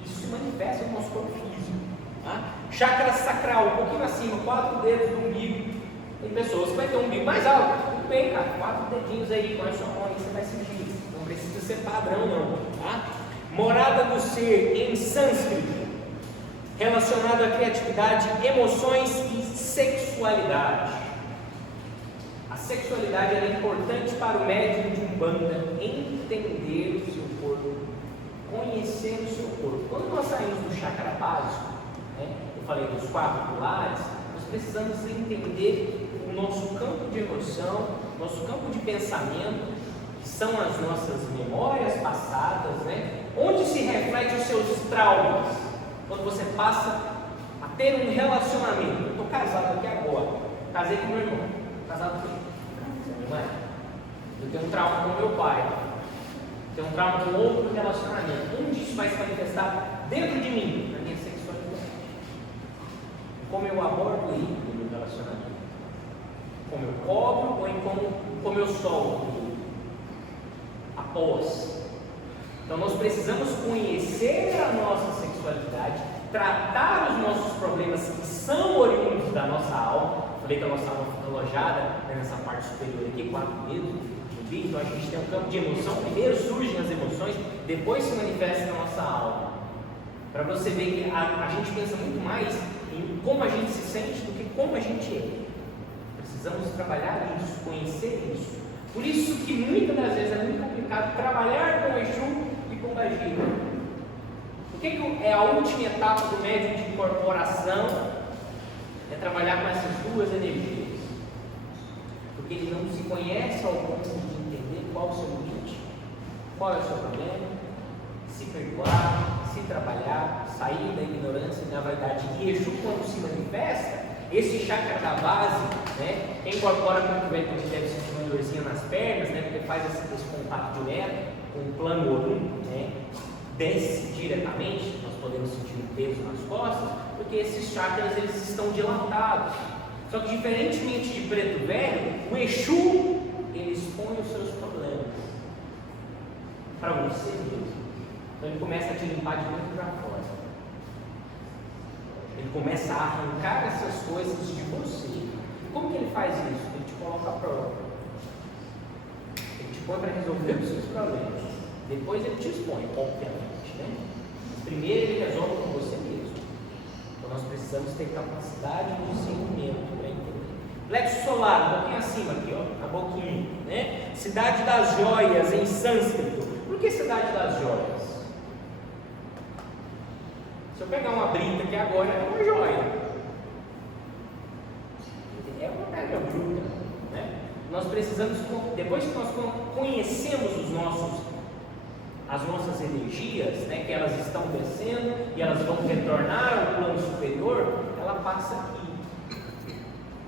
Isso se manifesta no nosso corpo físico, tá? Chakra sacral, um pouquinho acima, 4 dedos do umbigo. Tem pessoas que vai ter um umbigo mais alto, tudo bem, cara, 4 dedinhos aí, põe sua mão aí, você vai sentir. Não precisa ser padrão, não, tá? Morada do ser em sânscrito, relacionado à criatividade, emoções e sexualidade. A sexualidade é importante para o médium de Umbanda entender o seu corpo, conhecer o seu corpo. Quando nós saímos do chakra básico, né, eu falei dos 4 pilares, nós precisamos entender o nosso campo de emoção, nosso campo de pensamento, que são as nossas memórias passadas, né? Onde se reflete os seus traumas. Quando você passa a ter um relacionamento. Eu estou casado aqui agora, casei com meu irmão, casado com minha mãe. Eu tenho um trauma com meu pai, tenho um trauma com outro relacionamento. Onde isso vai se manifestar dentro de mim, na minha sexualidade? Como eu abordo ele no meu relacionamento? Como eu cobro ou em como eu solto após? Então nós precisamos conhecer a nossa sexualidade, tratar os nossos problemas que são oriundos da nossa alma. Falei que a nossa alma fica alojada, né, nessa parte superior aqui, 4 dedos, então a gente tem um campo de emoção. Primeiro surgem as emoções, depois se manifesta na nossa alma. Para você ver que a gente pensa muito mais em como a gente se sente do que como a gente é. Precisamos trabalhar isso, conhecer isso. Por isso que muitas das vezes é muito complicado trabalhar com o Exu e com o Bagira. O que é a última etapa do médium de incorporação? É trabalhar com essas duas energias. Porque ele não se conhece ao ponto de entender qual é o seu limite, qual é o seu problema, se perdoar, se trabalhar, sair da ignorância e da vaidade. E Exu, quando se manifesta, esse chakra da base, né, incorpora muito bem, quando deve sentir uma dorzinha nas pernas, né, porque faz esse contato direto com o plano Odum, né, desce diretamente, nós podemos sentir um peso nas costas, porque esses chakras eles estão dilatados. Só que diferentemente de preto velho, o Exu ele expõe os seus problemas para você mesmo. Então ele começa a te limpar de dentro para fora. Ele começa a arrancar essas coisas de você. E como que ele faz isso? Ele te coloca à prova. Ele te põe para resolver os seus problemas. Depois ele te expõe, obviamente, né? Primeiro ele resolve com você mesmo. Então nós precisamos ter capacidade de discernimento para entender. Plexo solar, um pouquinho acima aqui, ó, a boquinha, né? Cidade das joias em sânscrito. Por que cidade das joias? Se eu pegar uma brita aqui agora, é uma joia. É uma pedra bruta, né? Nós precisamos, depois que nós conhecemos as nossas energias, né, que elas estão descendo e elas vão retornar ao plano superior, ela passa aqui.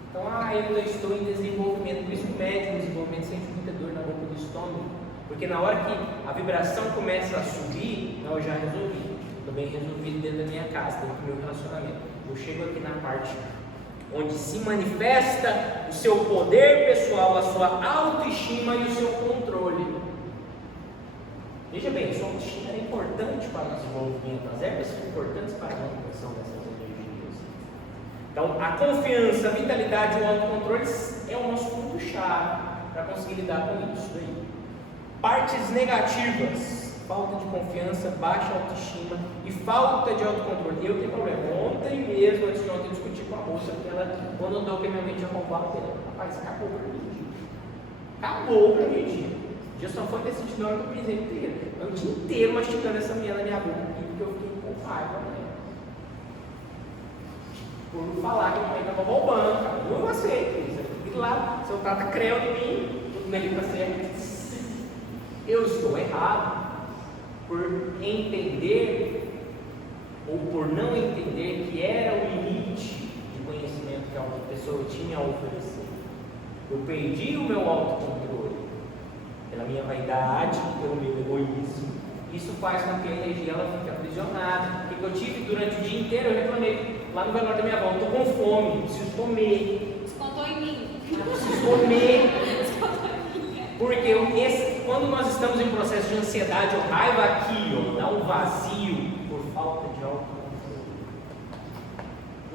Então, eu estou em desenvolvimento. Por isso que o médico em desenvolvimento sente muita dor na boca do estômago, porque na hora que a vibração começa a subir, eu já resolvi. Estou bem resolvido dentro da minha casa, dentro do meu relacionamento. Eu chego aqui na parte onde se manifesta o seu poder pessoal, a sua autoestima e o seu controle. Veja bem, a sua autoestima é importante para o desenvolvimento, as ervas são importantes para a manutenção dessas energias. Então, a confiança, a vitalidade e o autocontrole é o nosso ponto-chave para conseguir lidar com isso daí. Partes negativas: falta de confiança, baixa autoestima e falta de autocontrole. Eu tenho problema. Ontem mesmo, antes de ontem, eu discuti com a moça que ela, quando eu dou que minha mente ia roubar o dela. Rapaz, acabou para mim o dia. Acabou para mim o dia. O dia só foi decidido na hora que eu pisei no terreiro. O dia inteiro mastigando essa menina na minha boca, porque eu fiquei com raiva, né? Por falar que a mãe estava roubando, cara. Eu não aceito isso. Eu fico lá, seu tata creu em mim, tudo bem para ser. Eu estou errado por entender ou por não entender que era o limite de conhecimento que a outra pessoa tinha a oferecer. Eu perdi o meu autocontrole pela minha vaidade, pelo meu egoísmo. Isso faz com que a energia ela fique aprisionada. O que eu tive durante o dia inteiro, eu reclamei lá no velório da minha avó: estou com fome, preciso comer. Descontou em mim. Preciso comer. Porque quando nós estamos em processo de ansiedade ou raiva, aqui dá um vazio por falta de autocontrole.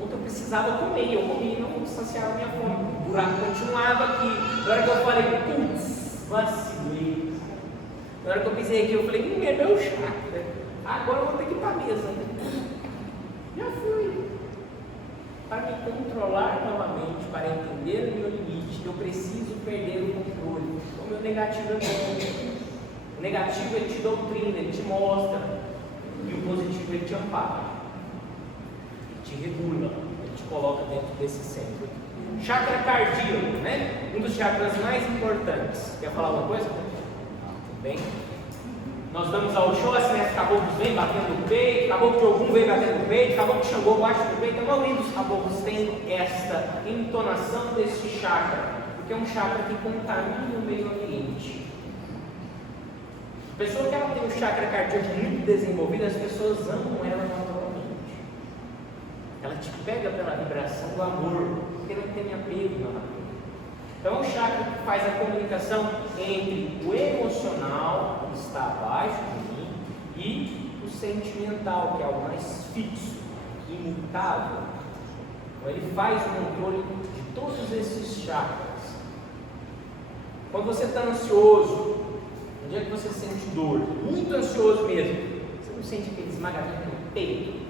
Ontem eu precisava comer, eu comi e não saciava minha fome. O buraco continuava aqui. Na hora que eu falei, putz, vacilei. Na hora que eu pisei aqui, eu falei, é meu chakra. Agora eu vou ter que ir para a mesa. Já fui. Para me controlar novamente, para entender o meu limite, eu preciso perder o controle. O meu negativo é bom. O negativo ele te doutrina, ele te mostra. E o positivo ele te ampara. Ele te regula, ele te coloca dentro desse centro. Chakra cardíaco, né? Um dos chakras mais importantes. Quer falar alguma coisa? Tudo bem? Nós damos ao Oxóssi, né? Caboclos vem batendo no peito, caboclo de Ogum vem batendo no peito, caboclo de Xangô bate no peito. A maioria dos caboclos tem esta entonação desse chakra, porque é um chakra que contamina o meio ambiente. A pessoa que ela tem um chakra cardíaco muito desenvolvido, as pessoas amam ela naturalmente. Ela te pega pela vibração do amor, porque não tem apego na natureza. Então é um chakra que faz a comunicação entre o emocional, que está abaixo de mim, e o sentimental, que é o mais fixo, imutável. Então ele faz o controle de todos esses chakras. Quando você está ansioso, no dia que você sente dor, muito ansioso mesmo, você não sente aquele esmagamento no peito?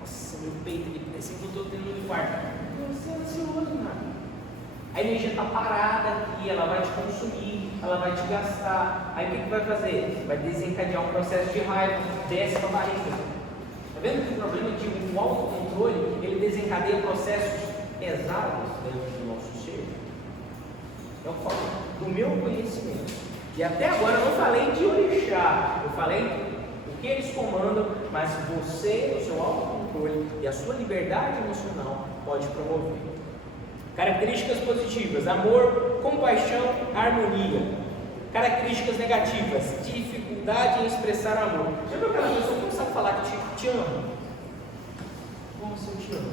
Nossa, meu peito, ele parece que eu estou tendo um infarto. Você é ansioso, nada. A energia está parada aqui, ela vai te consumir, ela vai te gastar. Aí o que vai fazer? Vai desencadear um processo de raiva, desce para a barriga. Está vendo que o problema de um autocontrole, ele desencadeia processos pesados dentro do nosso ser? Eu falo do meu conhecimento. E até agora eu não falei de orixá, eu falei o que eles comandam, mas você, o seu autocontrole e a sua liberdade emocional pode promover. Características positivas: amor, compaixão, harmonia. Características negativas: dificuldade em expressar amor. Já viu aquela pessoa que não sabe falar que te te amo. Como assim eu te amo?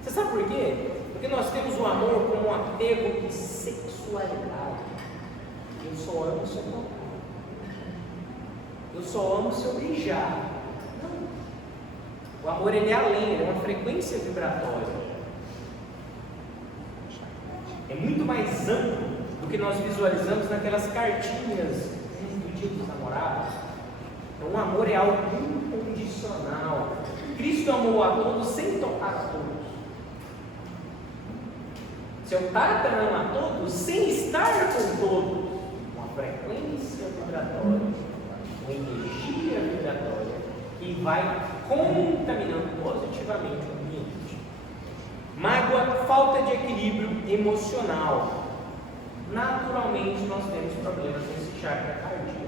Você sabe por quê? Porque nós temos o amor como um apego de sexualidade. Eu só amo se eu tocar. Eu só amo se eu beijar. Não. O amor ele é além, ele é uma frequência vibratória. É muito mais amplo do que nós visualizamos naquelas cartinhas do Dia dos Namorados. Então o amor é algo incondicional. Cristo amou a todos sem tocar a todos. Seu Tata ama a todos sem estar com todos. Uma frequência vibratória, uma energia vibratória que vai contaminando positivamente o ambiente. Mágoa, falta de equilíbrio emocional. Naturalmente nós temos problemas nesse chakra cardíaco.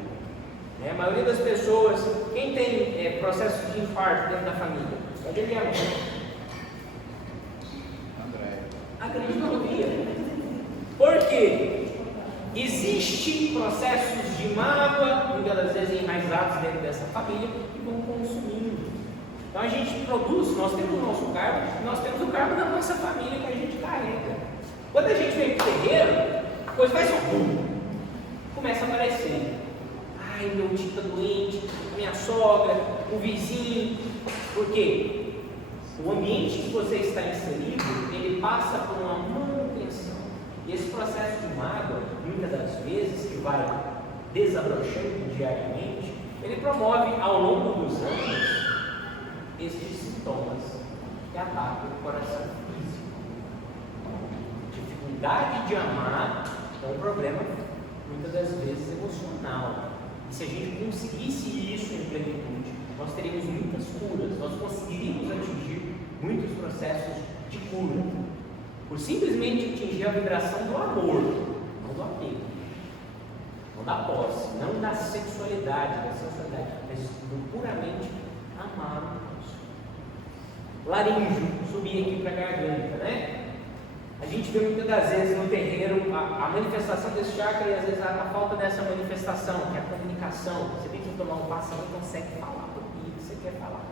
A maioria das pessoas, quem tem processo de infarto dentro da família? Pode ver a mão. A grande maioria. Por quê? Existem processos de mágoa, muitas das vezes enraizados dentro dessa família, que vão consumindo. Então a gente produz, nós temos o nosso karma, e nós temos o karma da nossa família que a gente carrega. Quando a gente vem para o terreiro, a coisa vai só começa a aparecer. Ai, meu tio está doente, a minha sogra, o vizinho. Por quê? O ambiente que você está inserido, ele passa por uma manutenção. E esse processo de mágoa, muitas das vezes, que vai desabrochando diariamente, ele promove ao longo dos anos estes sintomas que atacam o coração físico. Dificuldade de amar é um problema, muitas das vezes, emocional. E se a gente conseguisse isso em plenitude, nós teríamos muitas curas, nós conseguiríamos atingir muitos processos de cura, por simplesmente atingir a vibração do amor, não do apego, não da posse, não da sexualidade, mas do puramente amar o próximo. Laríngeo, subir aqui para a garganta, né? A gente vê muitas das vezes no terreiro a manifestação desse chakra e às vezes a falta dessa manifestação, que é a comunicação. Você tem que tomar um passo e não consegue falar o que você quer falar.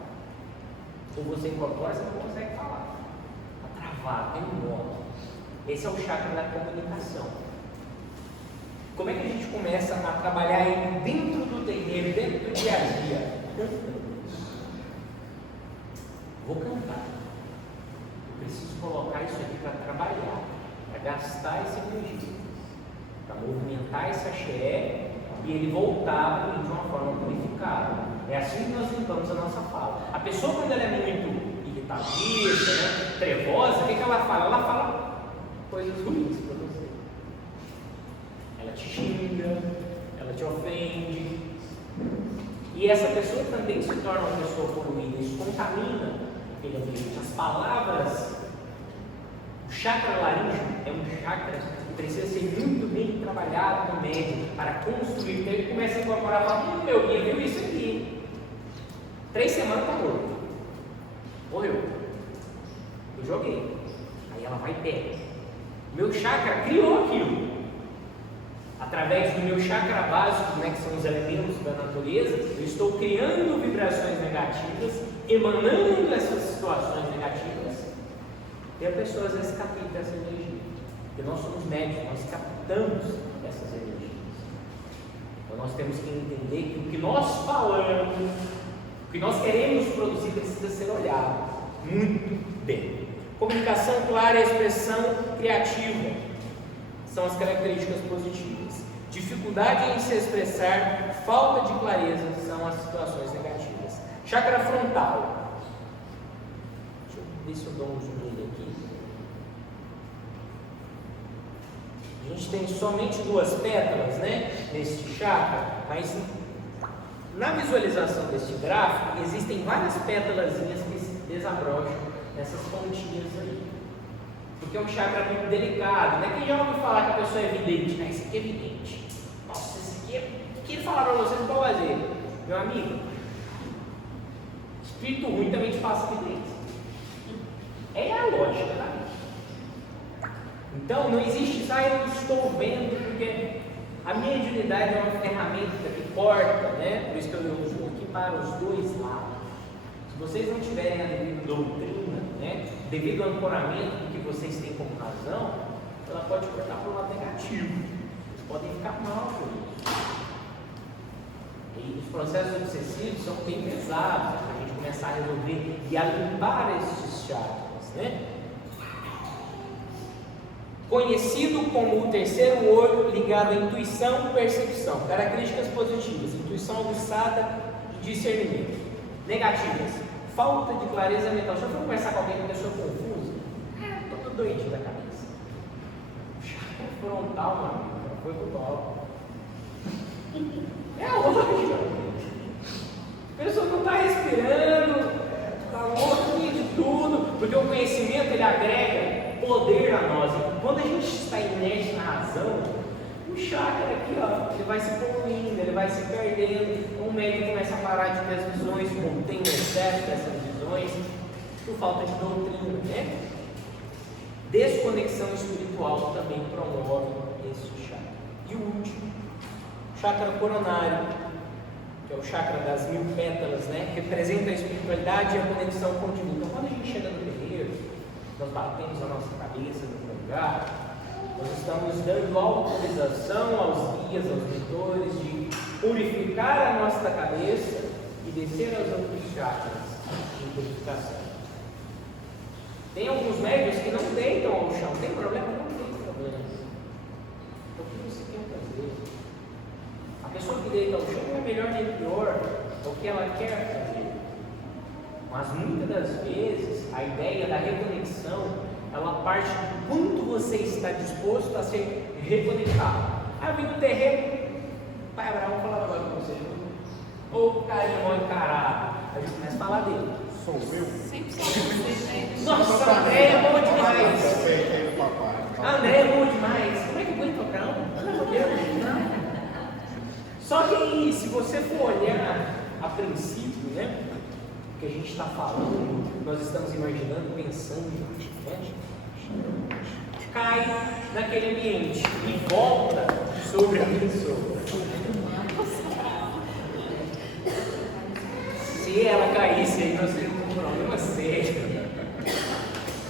Ou você incorpora, você não consegue falar. Está travado, tem um modo. Esse é o chakra da comunicação. Como é que a gente começa a trabalhar ele dentro do terreiro, dentro do dia a dia? Cantando. Vou cantar. Eu preciso colocar isso aqui para trabalhar, para gastar essa energia, para movimentar esse axé e ele voltar para mim de uma forma purificada. É assim que nós limpamos a nossa fala. A pessoa, quando ela é muito irritadista, né, trevosa, o que ela fala? Ela fala coisas ruins para você. Ela te xinga, ela te ofende. E essa pessoa também se torna uma pessoa poluída, isso contamina aquele ambiente. As palavras, o chakra laríngeo é um chakra que precisa ser muito bem trabalhado no médio para construir. Então ele começa a incorporar e fala: meu guia viu isso aqui. 3 semanas está morto. Morreu. Eu joguei. Aí ela vai perto. Meu chakra criou aquilo. Através do meu chakra básico, né, que são os elementos da natureza, eu estou criando vibrações negativas, emanando essas situações negativas, e a pessoa às vezes capta essa energia. Porque nós somos médicos, nós captamos essas energias. Então nós temos que entender que o que nós falamos, o que nós queremos produzir precisa ser olhado muito bem. Comunicação clara e expressão criativa são as características positivas. Dificuldade em se expressar, falta de clareza são as situações negativas. Chakra frontal. Deixa eu ver se eu dou um zoom nele aqui. A gente tem somente 2 pétalas, né, neste chakra, mas na visualização deste gráfico existem várias pétalazinhas que se desabrocham nessas pontinhas aí. Porque é um chakra muito delicado, né? Quem já ouviu falar que a pessoa é evidente? Ah, esse aqui é evidente. Nossa, esse aqui é... O que ele falar para você, não pode fazer. Meu amigo, espírito ruim também te passa evidência. É a lógica da vida. Então, não existe isso, eu não estou vendo, porque A mediunidade é uma ferramenta que corta, né? Por isso que eu uso aqui para os dois lados. Se vocês não tiverem a devida doutrina, né? Devido ao ancoramento do que vocês têm como razão, ela pode cortar para o lado negativo. Vocês podem ficar mal por isso. E os processos obsessivos são bem pesados, para a gente começar a resolver e a limpar esses chakras, né? Conhecido como o terceiro olho ligado à intuição e percepção. Características positivas: intuição aguçada e discernimento. Negativas: falta de clareza mental. Já foi conversar com alguém com pessoa confusa? Todo doente da cabeça. Chakra frontal, meu amigo, não foi pro alto. É lógico. A pessoa não está respirando, está louco de tudo, porque o conhecimento ele agrega poder a nós. Quando a gente está inerte na razão, o chakra aqui, ó, ele vai se poluindo, ele vai se perdendo. O médico começa a parar de ter as visões, contém o excesso dessas visões, por falta de doutrina, né? Desconexão espiritual também promove esse chakra. E o último, chakra coronário, que é o chakra das 1000 pétalas, né? Representa a espiritualidade e a conexão com o divino. Então, quando a gente chega no terreiro, nós batemos a nossa cabeça no lugar, nós estamos dando autorização aos guias, aos mentores, de purificar a nossa cabeça e descer aos outros chakras em purificação. Tem alguns médios que não deitam ao chão. Tem problema? Não tem problema. O que você quer fazer? A pessoa que deita ao chão não é melhor nem pior, é o que ela quer fazer. Mas muitas das vezes a ideia da reconexão, ela parte do quanto você está disposto a ser reconectado. Ah, vim do terreno, pai Abraão falava agora com você, ou carinho mal encarado. A gente começa a falar dele. Sou eu. Sempre sou você, né? Nossa, André é bom demais. André é bom demais. Como é que aguenta tocar? Não, Deus. Só que se você for olhar a princípio, né? Que a gente está falando, nós estamos imaginando, pensando, né? Cai naquele ambiente e volta sobre a pessoa. Se ela caísse aí, nós teríamos um problema sério.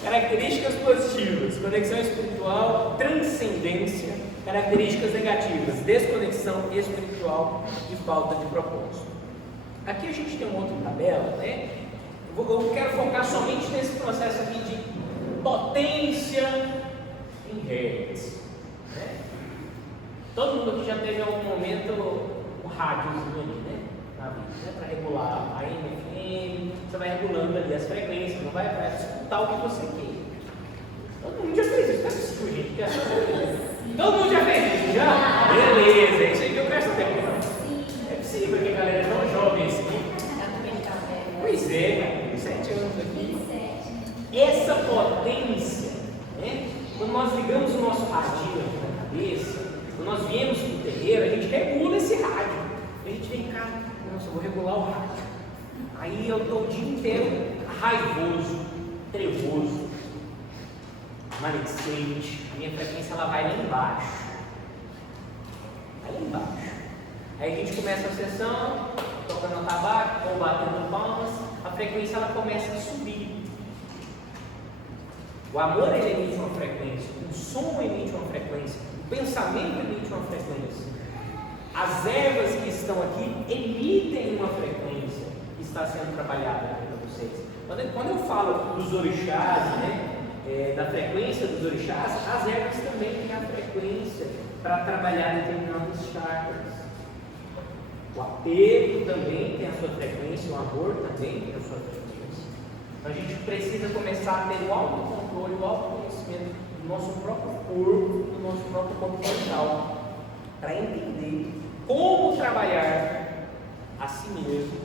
Características positivas: conexão espiritual, transcendência. Características negativas: desconexão espiritual e falta de propósito. Aqui a gente tem uma outra tabela, né? Eu quero focar somente nesse processo aqui de potência em hertz, né? Todo mundo aqui já teve em algum momento o rádiozinho ali, né? Na vida, né? Para regular a FM, você vai regulando ali as frequências, não vai para escutar o que você quer. Todo mundo já fez isso, não é possível, gente, que essa coisa. Todo mundo já fez isso, já? Beleza, isso aí que eu quero saber. É possível que a galera é tão jovem assim. Pois é, cara, 7 anos aqui. Essa potência, né? Quando nós ligamos o nosso radinho aqui na cabeça, quando nós viemos para o terreiro, a gente regula esse rádio. A gente vem cá, nossa, eu vou regular o rádio. Aí eu estou o dia inteiro raivoso, trevoso, maledicente. A minha frequência ela vai lá embaixo. Vai lá embaixo. Aí a gente começa a sessão, tocando tabaco ou batendo palmas, a frequência ela começa a subir. O amor ele emite uma frequência, o som emite uma frequência, o pensamento emite uma frequência. As ervas que estão aqui emitem uma frequência que está sendo trabalhada aqui para vocês. Quando eu falo dos orixás, né, da frequência dos orixás, as ervas também têm a frequência para trabalhar determinados chakras. O apego também tem a sua frequência, o amor também tem a sua frequência. Então a gente precisa começar a ter o autocontrole, o autoconhecimento do nosso próprio corpo, do nosso próprio corpo mental, para entender como trabalhar a si mesmo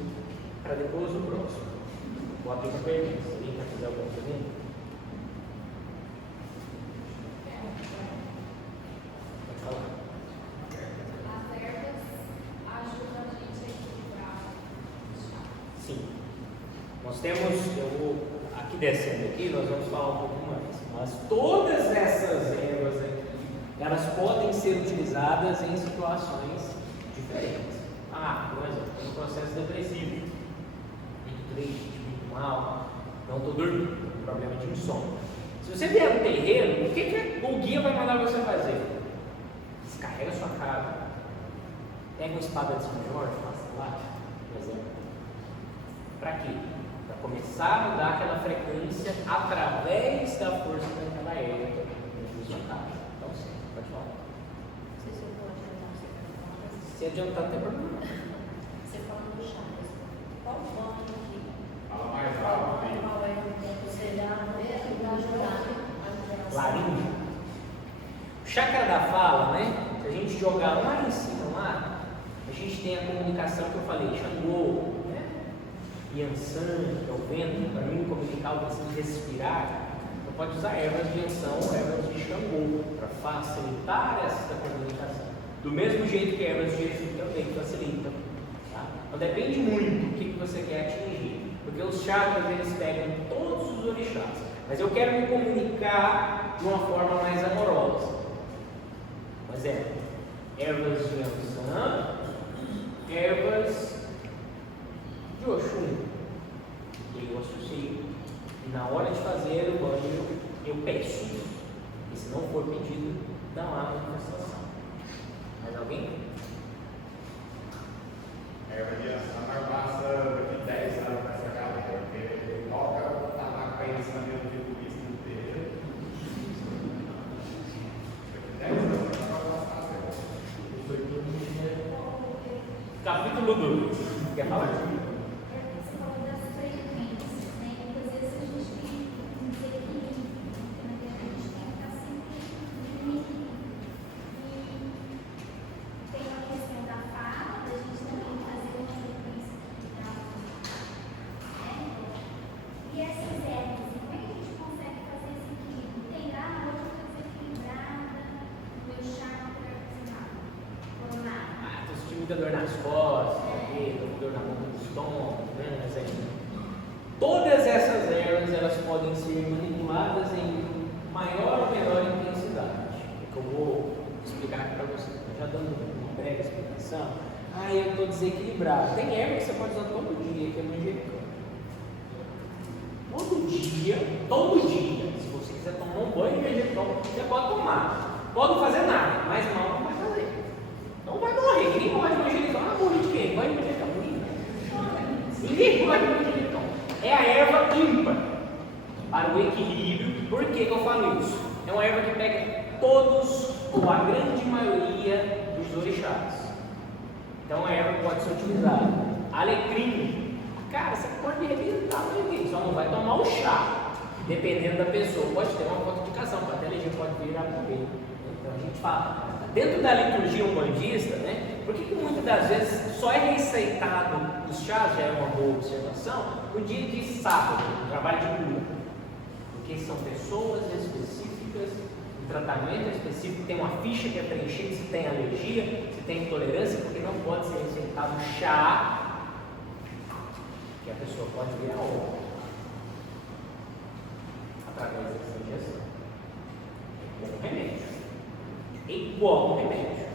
para depois o próximo. Vou abrir uma pergunta, se alguém quer fazer alguma pergunta? Pode falar. Sim. Nós temos, eu vou aqui descendo aqui, nós vamos falar um pouco mais. Mas todas essas ervas aqui, elas podem ser utilizadas em situações diferentes. Por exemplo, tem um processo depressivo, muito triste, muito mal, não estou dormindo, um problema de insônia. Se você vier no terreiro, o que o guia vai mandar você fazer? Descarrega a sua casa, pega uma espada de São Jorge, passa lá, por exemplo. Para quê? Para começar a mudar aquela frequência através da força daquela erva dentro da sua casa. Então, sim, pode falar. Não sei se eu vou adiantar você para falar. Se adiantar, não tem problema. Você falando do chakras, qual banho que Fala mais alto aí. qual é o que você dá para ajudar a Laringe. O chakra da fala, né? Se a gente jogar lá em cima, lá, a gente tem a comunicação que eu falei, Xangô, né? Yansan, que é o vento, para mim comunicar, eu preciso respirar. Então pode usar ervas de Yansan ou ervas de Xangô para facilitar essa comunicação. Do mesmo jeito que ervas de Exu também facilitam. Tá? Então depende muito do que você quer atingir. Porque os chakras eles pegam todos os orixás. Mas eu quero me comunicar de uma forma mais amorosa. Mas ervas de Yansan, ervas de Oxum, que eu associo. E na hora de fazer o banho, eu peço. E se não for pedido, não há manifestação. Mais alguém? Erva de Ansana passa daqui 10 anos para essa galera, porque coloca o tabaco para eles também no turista inteiro. Daqui 10 anos para passar a Capítulo 2. Quer falar? Você falou das frequências, né? Muitas vezes a gente tem um desequilíbrio, porque na verdade a gente tem que estar sempre diminuindo. E tem a questão da fala, da gente também fazer uma frequência equilibrada, né? E essas ervas, como é que a gente consegue fazer esse equilíbrio? Tem lá a outra desequilibrada, o meu chakra, sei lá, coronário. Estou sentindo muita dor nas costas, estou com dor na boca do estômago, né? Todas essas ervas elas podem ser manipuladas em maior ou menor intensidade. É que eu vou explicar aqui para vocês. Já dando uma breve explicação. Eu estou desequilibrado. Tem erva que você pode usar todo dia, que é manjericão. Todo dia. Se você quiser tomar um banho de manjericão, você pode tomar. Pode não fazer nada, mas mal não vai fazer. Não vai morrer. Ninguém morre de manjericão. Morre de quem? Banho de manjericão. Ninguém morre de manjericão. É a erva ímpar para o equilíbrio. Por que eu falo isso? É uma erva que pega todos ou a grande maioria dos orixás. Então a erva pode ser utilizada. Alecrim. Cara, você pode rebentar o alecrim, só não vai tomar o chá. Dependendo da pessoa, pode ter uma contraindicação, pode até eleger, pode vir a morrer. Então a gente fala, dentro da liturgia umbandista, né? Por que muitas das vezes só é receitado os chás, já é uma boa observação, no dia de sábado, no trabalho de cura? Porque são pessoas específicas, um tratamento específico, tem uma ficha que é preenchida se tem alergia, se tem intolerância, porque não pode ser receitado chá, que a pessoa pode vir a óbito através dessa injeção. É um remédio. Igual um remédio.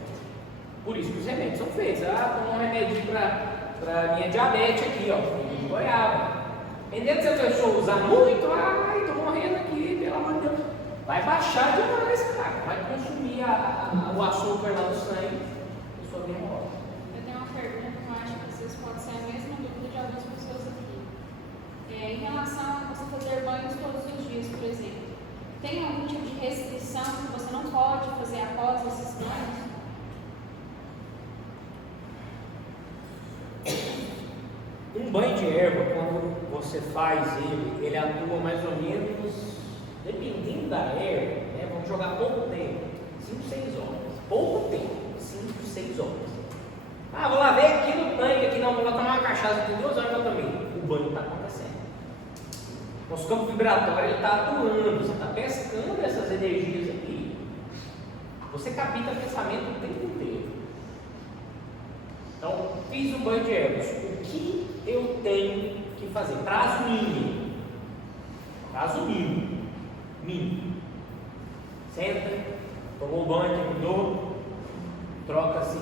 Por isso que os remédios são feitos. Toma um remédio para minha diabetes aqui, de goiaba. Dependendo se a pessoa usar muito, estou morrendo aqui, pelo amor de Deus. Vai baixar demais, cara. Vai consumir o açúcar lá no sangue. A pessoa vem embora. Eu tenho uma pergunta que eu acho que vocês podem ser a mesma dúvida de algumas pessoas aqui. Em relação a você fazer banhos todos os dias, por exemplo, tem algum tipo de restrição que você não pode fazer após esses banhos? Um banho de erva, quando você faz ele atua mais ou menos, dependendo da erva, né? Vamos jogar pouco tempo, 5, 6 horas. Pouco tempo, 5, 6 horas. Vou lá ver aqui no tanque, aqui não, vou lá tomar uma cachaça, tem 2 horas que eu tomei. O banho está acontecendo. Nosso campo vibratório está atuando, você está pescando essas energias aqui. Você capta pensamento o tempo inteiro. Então, fiz um banho de ervas. O que eu tenho que fazer? Prazo mínimo. Prazo mínimo. Mínimo. Senta, tomou banho, mudou, troca-se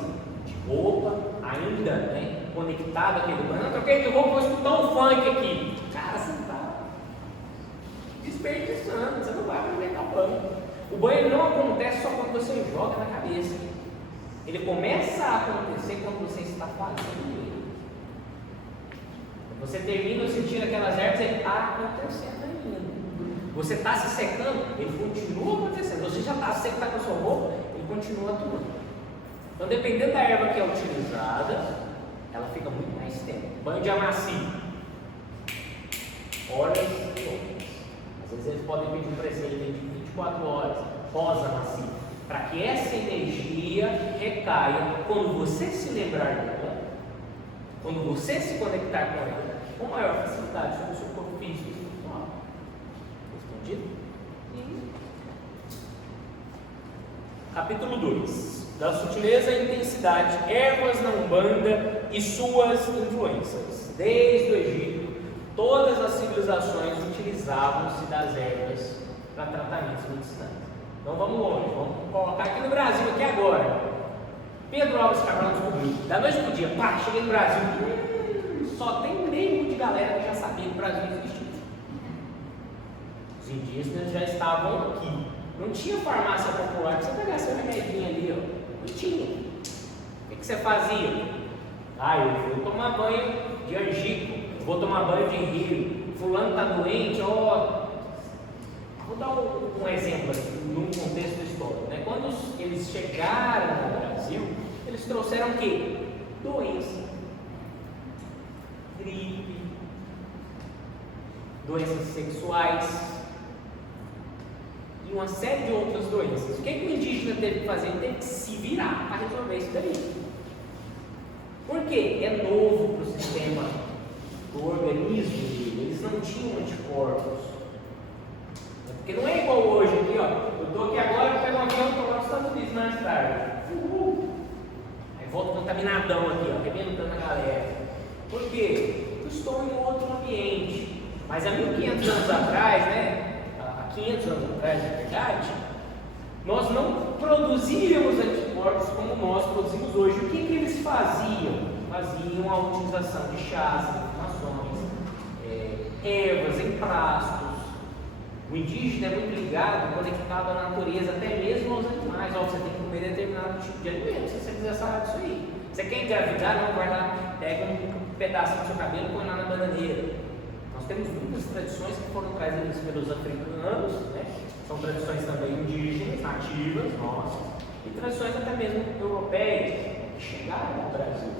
de roupa, ainda, né, conectado àquele banho. Não, troquei de roupa, vou escutar um funk aqui. Cara, você está desperdiçando, você não vai aproveitar o banho. O banho não acontece só quando você joga na cabeça. Ele começa a acontecer quando você está fazendo ele. Você termina, você tira aquelas ervas, ele está acontecendo ainda. Você está se secando, ele continua acontecendo. Você já está seco, está com a sua roupa, ele continua atuando. Então, dependendo da erva que é utilizada, ela fica muito mais tempo. Banho de amacio, horas e horas. Às vezes eles podem pedir um presente de 24 horas pós-amacio, para que essa energia recaia quando você se lembrar dela, quando você se conectar com ela, com maior facilidade sobre o seu corpo físico e espiritual. Respondido? Sim. Capítulo 2. Da sutileza e intensidade, ervas na Umbanda e suas influências. Desde o Egito, todas as civilizações utilizavam-se das ervas para tratamentos medicinais. Então vamos longe, vamos colocar aqui no Brasil, aqui agora. Pedro Álvares Cabral descobriu, da noite para o dia, pá, cheguei no Brasil, só tem meio de galera que já sabia que o Brasil existia. Os indígenas já estavam aqui. Não tinha farmácia popular, você pegar seu remedinho ali, ó. Não tinha. O que você fazia? Ah, eu vou tomar banho de angico, vou tomar banho de rio, fulano está doente, ó. Vou dar um exemplo aqui, num contexto histórico, né? Quando eles chegaram no Brasil, eles trouxeram o quê? Doença, gripe, doenças sexuais e uma série de outras doenças. O que o indígena teve que fazer? Ele teve que se virar para resolver isso daí. Por quê? É novo para o sistema do organismo dele, eles não tinham anticorpos. Porque não é igual hoje aqui, ó. Eu estou aqui agora, eu pego um avião e estou lá nos Estados Unidos mais tarde. Aí volto contaminadão aqui, ó, arrebentando a galera. Por quê? Eu estou em outro ambiente. Mas há 1500 anos atrás, né? Há 500 anos atrás, na verdade, nós não produzíamos anticorpos como nós produzimos hoje. O que eles faziam? Faziam a utilização de chás, inflamações, ervas, emplastos. O indígena é muito ligado, conectado à natureza, até mesmo aos animais. Ó, você tem que comer determinado tipo de alimento, se você quiser saber disso aí. Você quer engravidar, não vai lá, pega um pedaço do seu cabelo e põe lá na bananeira. Nós temos muitas tradições que foram trazidas pelos africanos, né? São tradições também indígenas, nativas, nossas, e tradições até mesmo europeias, que chegaram ao Brasil.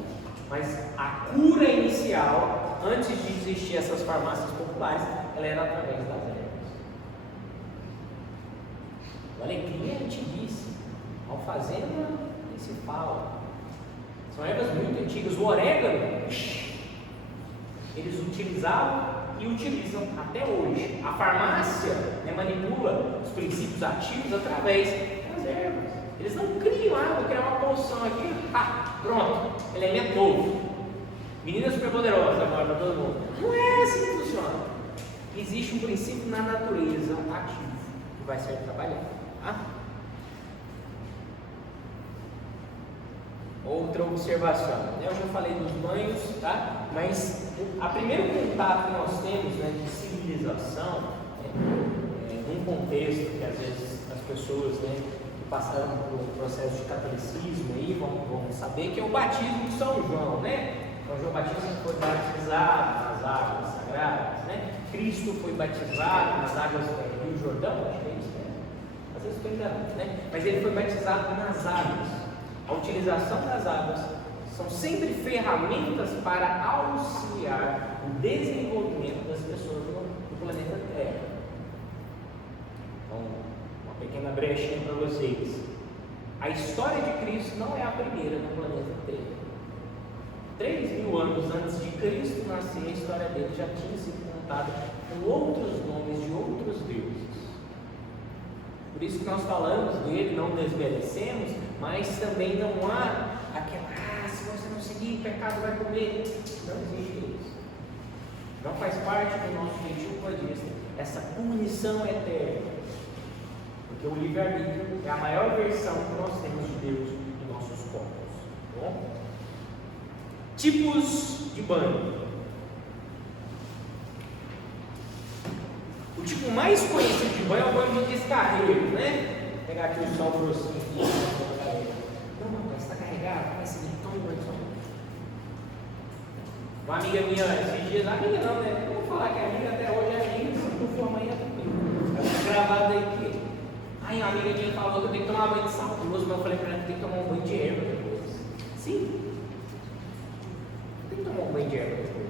Mas a cura inicial, antes de existir essas farmácias populares, ela era através das ervas. O alecrim é antiguíssimo, a alfazema principal. São ervas muito antigas. O orégano, eles utilizavam e utilizam até hoje. A farmácia, né, manipula os princípios ativos através das ervas. Eles não criam, vou criar uma poção aqui, pronto, elemento novo. Menina superpoderosa agora para todo mundo. Não é assim que funciona. Existe um princípio na natureza ativo que vai ser trabalhado. Outra observação, eu já falei dos banhos, tá? Mas a primeiro contato que nós temos, né, de civilização, num contexto que às vezes as pessoas, né, que passaram por um processo de catolicismo aí vão saber, que é o batismo de São João, né? São João Batista foi batizado nas águas sagradas, né? Cristo foi batizado nas águas do Rio Jordão, acho que é isso, né? Às vezes estou enganado, né? Mas ele foi batizado nas águas. A utilização das águas são sempre ferramentas para auxiliar o desenvolvimento das pessoas no planeta Terra. Então, uma pequena brechinha para vocês. A história de Cristo não é a primeira no planeta Terra. 3.000 anos antes de Cristo nascer, a história dele já tinha sido contada com outros nomes de outros deuses. Por isso que nós falamos dele, não desmerecemos, mas também não há aquela, se você não seguir, o pecado vai comer. Não existe isso. Não faz parte do nosso feitio budista essa punição eterna. Porque o livre-arbítrio é a maior versão que nós temos de Deus em nossos corpos. Tá bom? Tipos de banho. O tipo mais conhecido de banho é o banho de descarrego, né? Vou pegar aqui o sal grossinho aqui. Não, mas está carregado, vai seguir, toma um banho de sal. Uma amiga minha, esses dias, amiga não, né? Eu vou falar que a amiga até hoje é amiga, se não for amanhã também. Ela está gravada aí que. Aí a amiga minha falou que eu tenho que tomar banho de sal grosso, mas eu falei para ela que tem que tomar um banho de erva depois. Sim. Tem que tomar um banho de erva depois.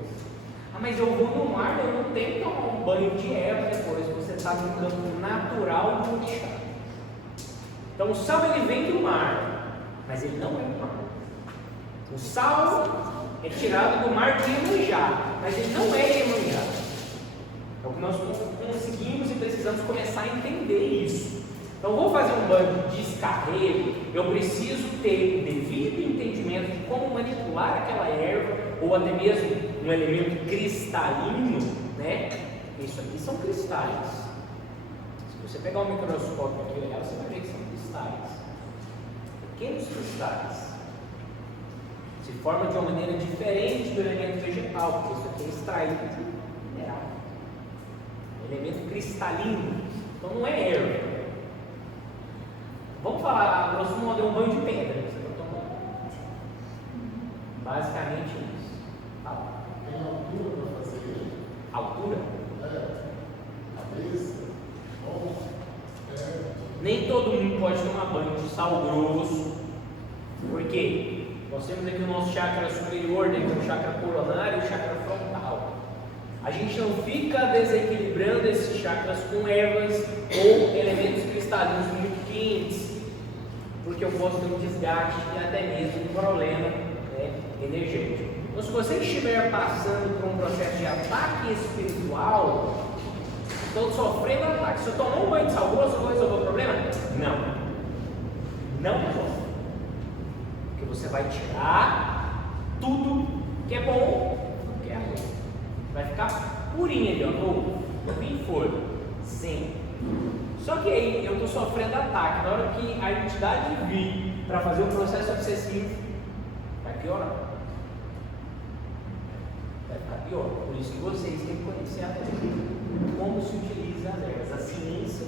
Ah, mas eu vou no mar, eu não tenho que tomar um banho de erva depois. Você está no campo natural do chá. Então o sal ele vem do mar, mas ele não é do mar. O sal é tirado do mar de Iemanjá, mas ele não é Iemanjá. É o que nós conseguimos e precisamos começar a entender isso. Então, vou fazer um banho de descarrego, eu preciso ter o devido entendimento de como manipular aquela erva, ou até mesmo um elemento cristalino, né? Isso aqui são cristais. Se você pegar um microscópio aqui e olhar, você vai ver que são cristais. Pequenos cristais. Se forma de uma maneira diferente do elemento vegetal, porque isso aqui é extraído de mineral. Elemento cristalino. Então, não é erva. Vamos falar, a grosso modo, é um banho de pedra. Você vai tomar. Basicamente isso. Tem altura para fazer ele? Altura? Cabeça, mão, pé. Nem todo mundo pode tomar banho de sal grosso. Por quê? Nós temos aqui o nosso chakra superior, né, que é o chakra coronário e o chakra frontal. A gente não fica desequilibrando esses chakras com ervas ou elementos cristalinos muito quentes, porque eu posso ter um desgaste e até mesmo um problema, né, energético. Então, se você estiver passando por um processo de ataque espiritual, estou sofrendo ataque. Se eu tomar um banho de sal grosso, eu vou resolver o problema? Não. Não resolve. Porque você vai tirar tudo que é bom do que é ruim. Vai ficar purinho ali, ó, ou bem for, sem. Só que aí eu estou sofrendo ataque. Na hora que a entidade vir para fazer o processo obsessivo, vai piorar. Vai ficar pior. Por isso que vocês têm que conhecer a como se utiliza as ervas, a ciência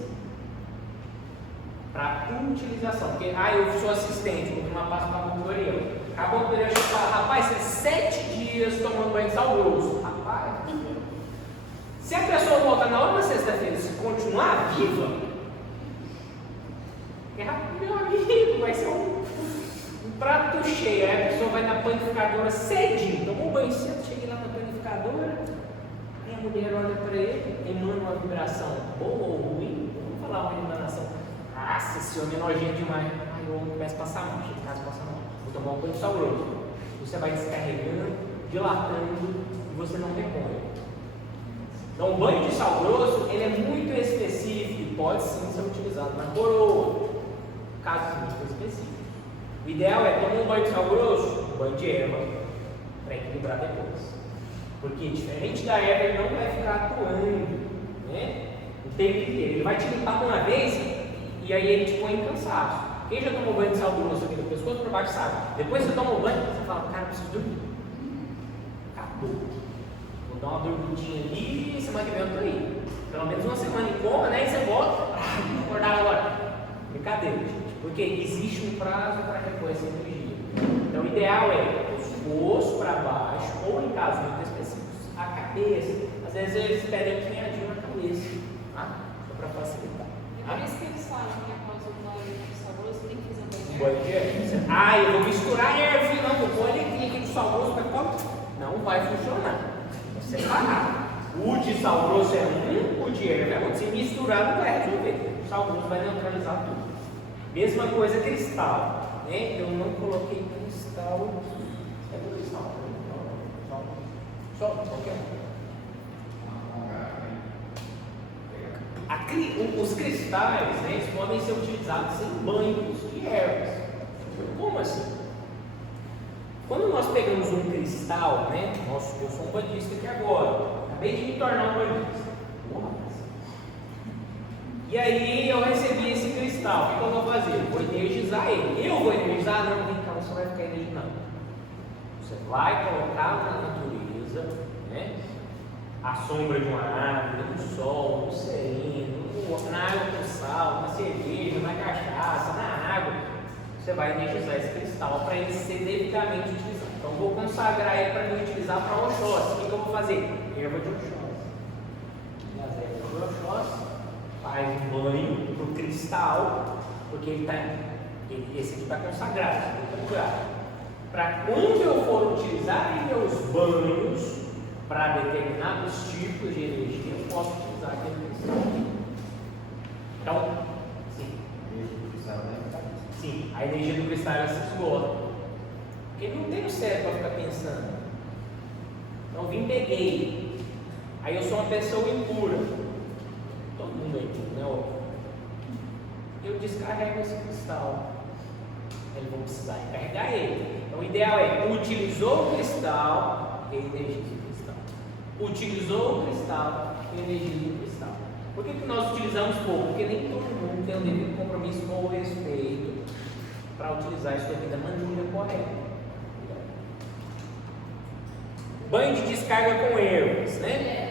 para utilização. Porque, eu sou assistente, vou tomar passo para a consultoria. A consultoria fala, rapaz, você 7 dias tomando banho de sal grosso. Rapaz, se a pessoa voltar na outra sexta-feira e continuar viva, meu amigo, vai ser um prato cheio. Aí a pessoa vai na panificadora cedinho, tomou um banho cedo, chega lá na panificadora, aí a mulher olha para ele, emana uma vibração boa ou ruim. Vamos falar uma emanação. Nossa, esse homem é nojento demais. Ai, o homem começa a passar mal, chega em casa e passa mal. Vou tomar um banho de sal grosso. Você vai descarregando, dilatando e você não repõe. Então, o banho de sal grosso ele é muito específico e pode sim ser utilizado na coroa, casos muito específicos. O ideal é tomar um banho de sal grosso, um banho de erva, para equilibrar depois. Porque, diferente da erva, ele não vai ficar atuando, né, o tempo inteiro. Ele vai te limpar uma vez e aí ele te põe em cansaço. Quem já tomou banho de sal grosso aqui do pescoço para baixo sabe. Depois você toma o banho, você fala, cara, eu preciso dormir. Acabou. Vou dar uma dormidinha ali e semana que vem eu tô aí. Pelo menos uma semana em coma, né? E você volta. Vou acordar agora. Brincadeira, gente. Porque existe um prazo para repor essa energia. Então o ideal é pescoço para baixo, ou em casos muito específicos, a cabeça. Às vezes eles pedem um pinhadinho na cabeça, tá? Só para facilitar. E por isso que eles falam que após o banho de sal grosso tem que fazer um Um banho banho de erva. Eu vou misturar erva, não, vou pôr alecrim aqui de sal grosso, vai como? Não vai funcionar. É separado. O de sal grosso é um, o de erva é outro. Se misturar, não vai resolver. O sal grosso vai neutralizar tudo. Mesma coisa cristal, né? Eu não coloquei cristal aqui. É cristal? Só qualquer um. Os cristais, né, eles podem ser utilizados em banhos de ervas. Como assim? Quando nós pegamos um cristal, né, eu sou um bandista aqui agora, acabei de me tornar um bandista. E aí eu recebi esse cristal, o que eu vou fazer? Eu vou energizar ele. Eu vou energizar? Não, vem cá, você vai ficar energizando. Você vai colocar na natureza, né? A sombra de uma árvore, no sol, no sereno, na água com sal, na cerveja, na cachaça, na água. Você vai energizar esse cristal para ele ser devidamente utilizado. Então, eu vou consagrar ele para me utilizar para Oxóssi. O que eu vou fazer? Erva de Oxóssi. E as ervas de Oxóssi faz um banho para o cristal, porque esse aqui está consagrado, para quando eu for utilizar em meus banhos para determinados tipos de energia, eu posso utilizar aquele cristal. Então, sim, a energia do cristal ela se esgota. Porque ele não tem o cérebro para ficar pensando. Então, vim, peguei. Aí eu sou uma pessoa impura. Todo mundo é impuro, né? Óbvio. Eu descarrego esse cristal. Eles vão precisar carregar ele. Então, o ideal é utilizou o cristal, energiza o cristal. Utilizou o cristal, energiza o cristal. Por que nós utilizamos pouco? Porque nem todo mundo tem o devido compromisso com o respeito para utilizar isso aqui da maneira correta. Banho de descarga com ervas, né?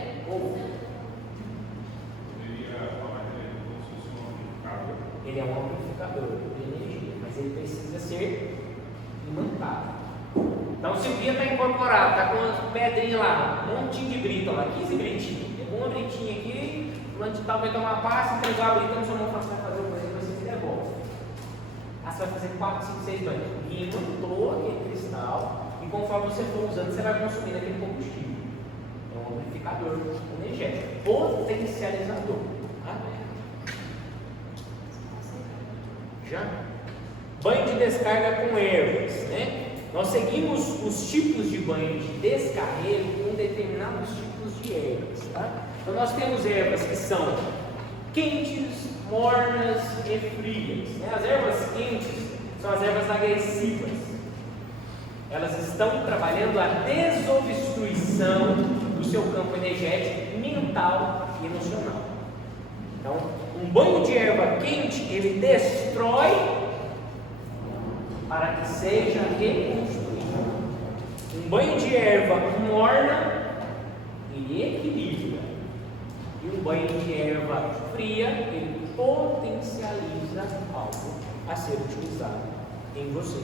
Ele é um amplificador de energia, mas ele precisa ser imantado. Então, se o guia está incorporado, está com uma pedrinha lá, um montinho de brita lá, 15 britinhas, pegou uma britinha aqui, o fulano de tal vai tomar passe, entregou a brita, no seu mão vai fazer o banho, você se devolve. Aí você vai fazer 4, 5, 6 banhos. O guia imantou aquele cristal, e conforme você for usando, você vai consumindo aquele combustível. É um amplificador energético, potencializador. Tá? Já? Banho de descarga com ervas, né? Nós seguimos os tipos de banho de descarrego com determinados tipos de ervas, tá? Então nós temos ervas que são quentes, mornas e frias, né? As ervas quentes são as ervas agressivas. Elas estão trabalhando a desobstruição do seu campo energético, mental e emocional. Então, um banho de erva quente, ele destrói para que seja reconstruído. Um banho de erva morna, ele equilibra. E um banho de erva fria, ele potencializa algo a ser utilizado em você.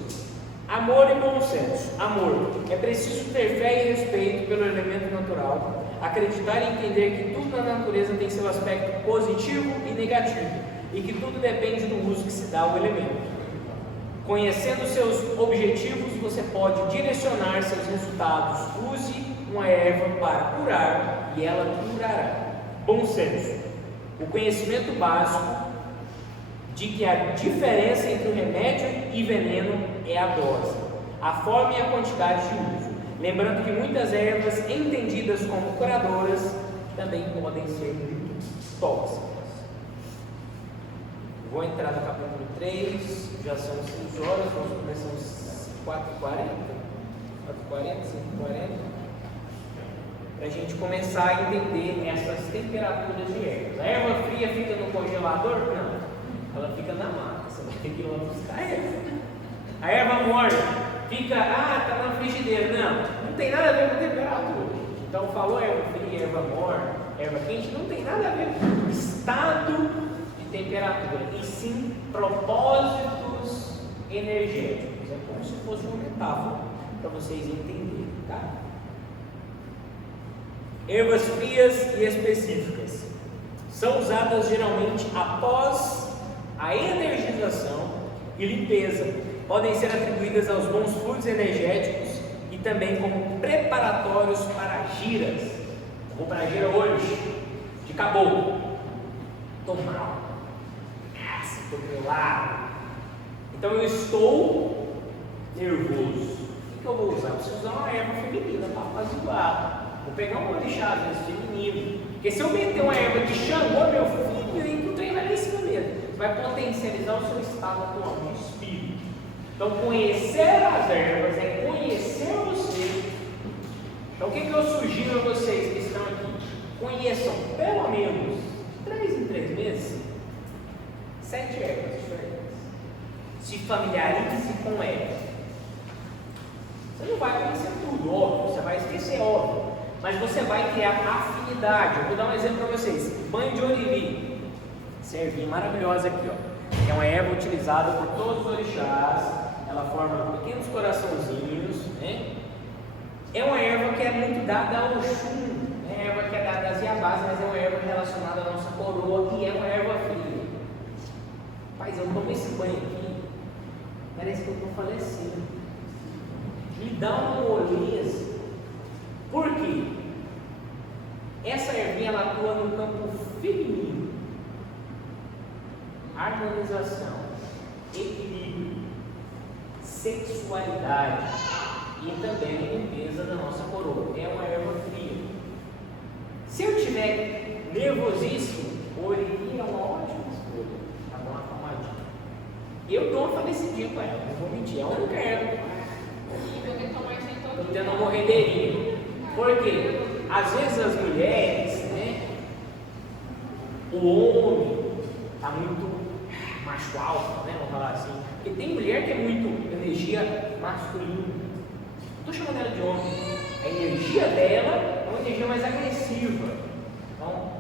Amor e bom senso. Amor. É preciso ter fé e respeito pelo elemento natural, acreditar e entender que tudo na natureza tem seu aspecto positivo e negativo, e que tudo depende do uso que se dá ao elemento. Conhecendo seus objetivos, você pode direcionar seus resultados. Use uma erva para curar e ela curará. Bom senso. O conhecimento básico de que a diferença entre o remédio e veneno é a dose, a forma e a quantidade de uso. Lembrando que muitas ervas entendidas como curadoras também podem ser muito tóxicas. Vou entrar no capítulo 3, já são 6 horas, vamos começar às 4h40, 5h40, para a gente começar a entender essas temperaturas de ervas. A erva fria fica no congelador? Não, ela fica na mata, você vai ter que ir lá buscar a erva. A erva morna fica, está na frigideira. Não tem nada a ver com a temperatura. Então falou erva fria, erva morna, erva quente, não tem nada a ver com o estado temperatura, e sim propósitos energéticos. É como se fosse uma metáfora para vocês entenderem, tá? Ervas frias e específicas são usadas geralmente após a energização e limpeza. Podem ser atribuídas aos bons fluidos energéticos e também como preparatórios para giras. Vou para a gira hoje, de caboclo. Estou mal. Estou grilado. Então eu estou nervoso. O que eu vou usar? Eu preciso usar uma erva feminina para apaziguar. Vou pegar um orixá feminino. Porque se eu meter uma erva de Xangô, meu filho, aí o trem vai lá em cima mesmo. Você vai potencializar o seu estado atual de espírito. Então conhecer as ervas é conhecer você. Então o que eu sugiro a vocês que estão aqui? Conheçam pelo menos 3 em 3 meses 7 ervas diferentes. Se familiarize com elas. Você não vai conhecer tudo, óbvio, você vai esquecer, óbvio, mas você vai criar afinidade. Eu vou dar um exemplo para vocês: banho de oriri, essa ervinha maravilhosa aqui, ó. É uma erva utilizada por todos os orixás, ela forma pequenos coraçãozinhos, né? É uma erva que é muito dada ao Oxum, é uma erva que é dada às Iabás, mas é uma erva relacionada à nossa coroa e é uma erva fria. Pai, eu tomei esse banho aqui, parece que eu estou falecendo. Me dá uma moleza. Por quê? Essa ervinha ela atua no campo feminino. Harmonização, equilíbrio, sexualidade e também limpeza da nossa coroa. É uma erva fria. Se eu tiver nervosíssimo, o oriri é uma ótima escolha. Tá bom, acalmadinho. Eu dou uma falecidinha com ela, não vou mentir. É a única erva. Estou tendo uma morredeirinha. Por quê? Às vezes as mulheres, né? O homem está muito macho alfa, né? Vamos falar assim. Porque tem mulher que é muito energia masculina. Não estou chamando ela de homem. A energia dela é uma energia mais agressiva. Então,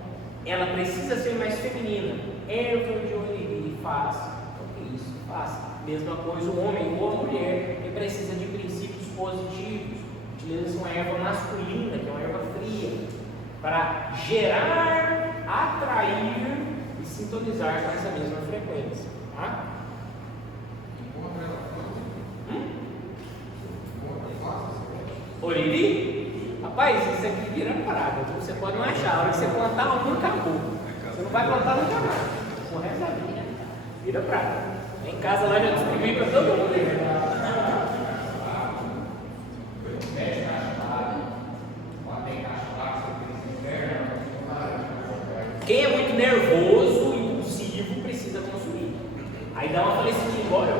ela precisa ser mais feminina. Erva de oriri, faça. O que é isso? Faça. Mesma coisa o homem ou a mulher, que precisa de princípios positivos. Utiliza uma erva masculina, que é uma erva fria, para gerar, atrair e sintonizar com essa mesma frequência. Tá? Oriri? Rapaz, isso aqui vira parada. Você pode não achar. A hora que você plantar, nunca acabou. Você não vai plantar nunca mais. O resto da vida. Vira prata. Em casa lá já distribuí para todo mundo. Quem é muito nervoso, impulsivo, precisa consumir. Aí dá uma falecidinha embora.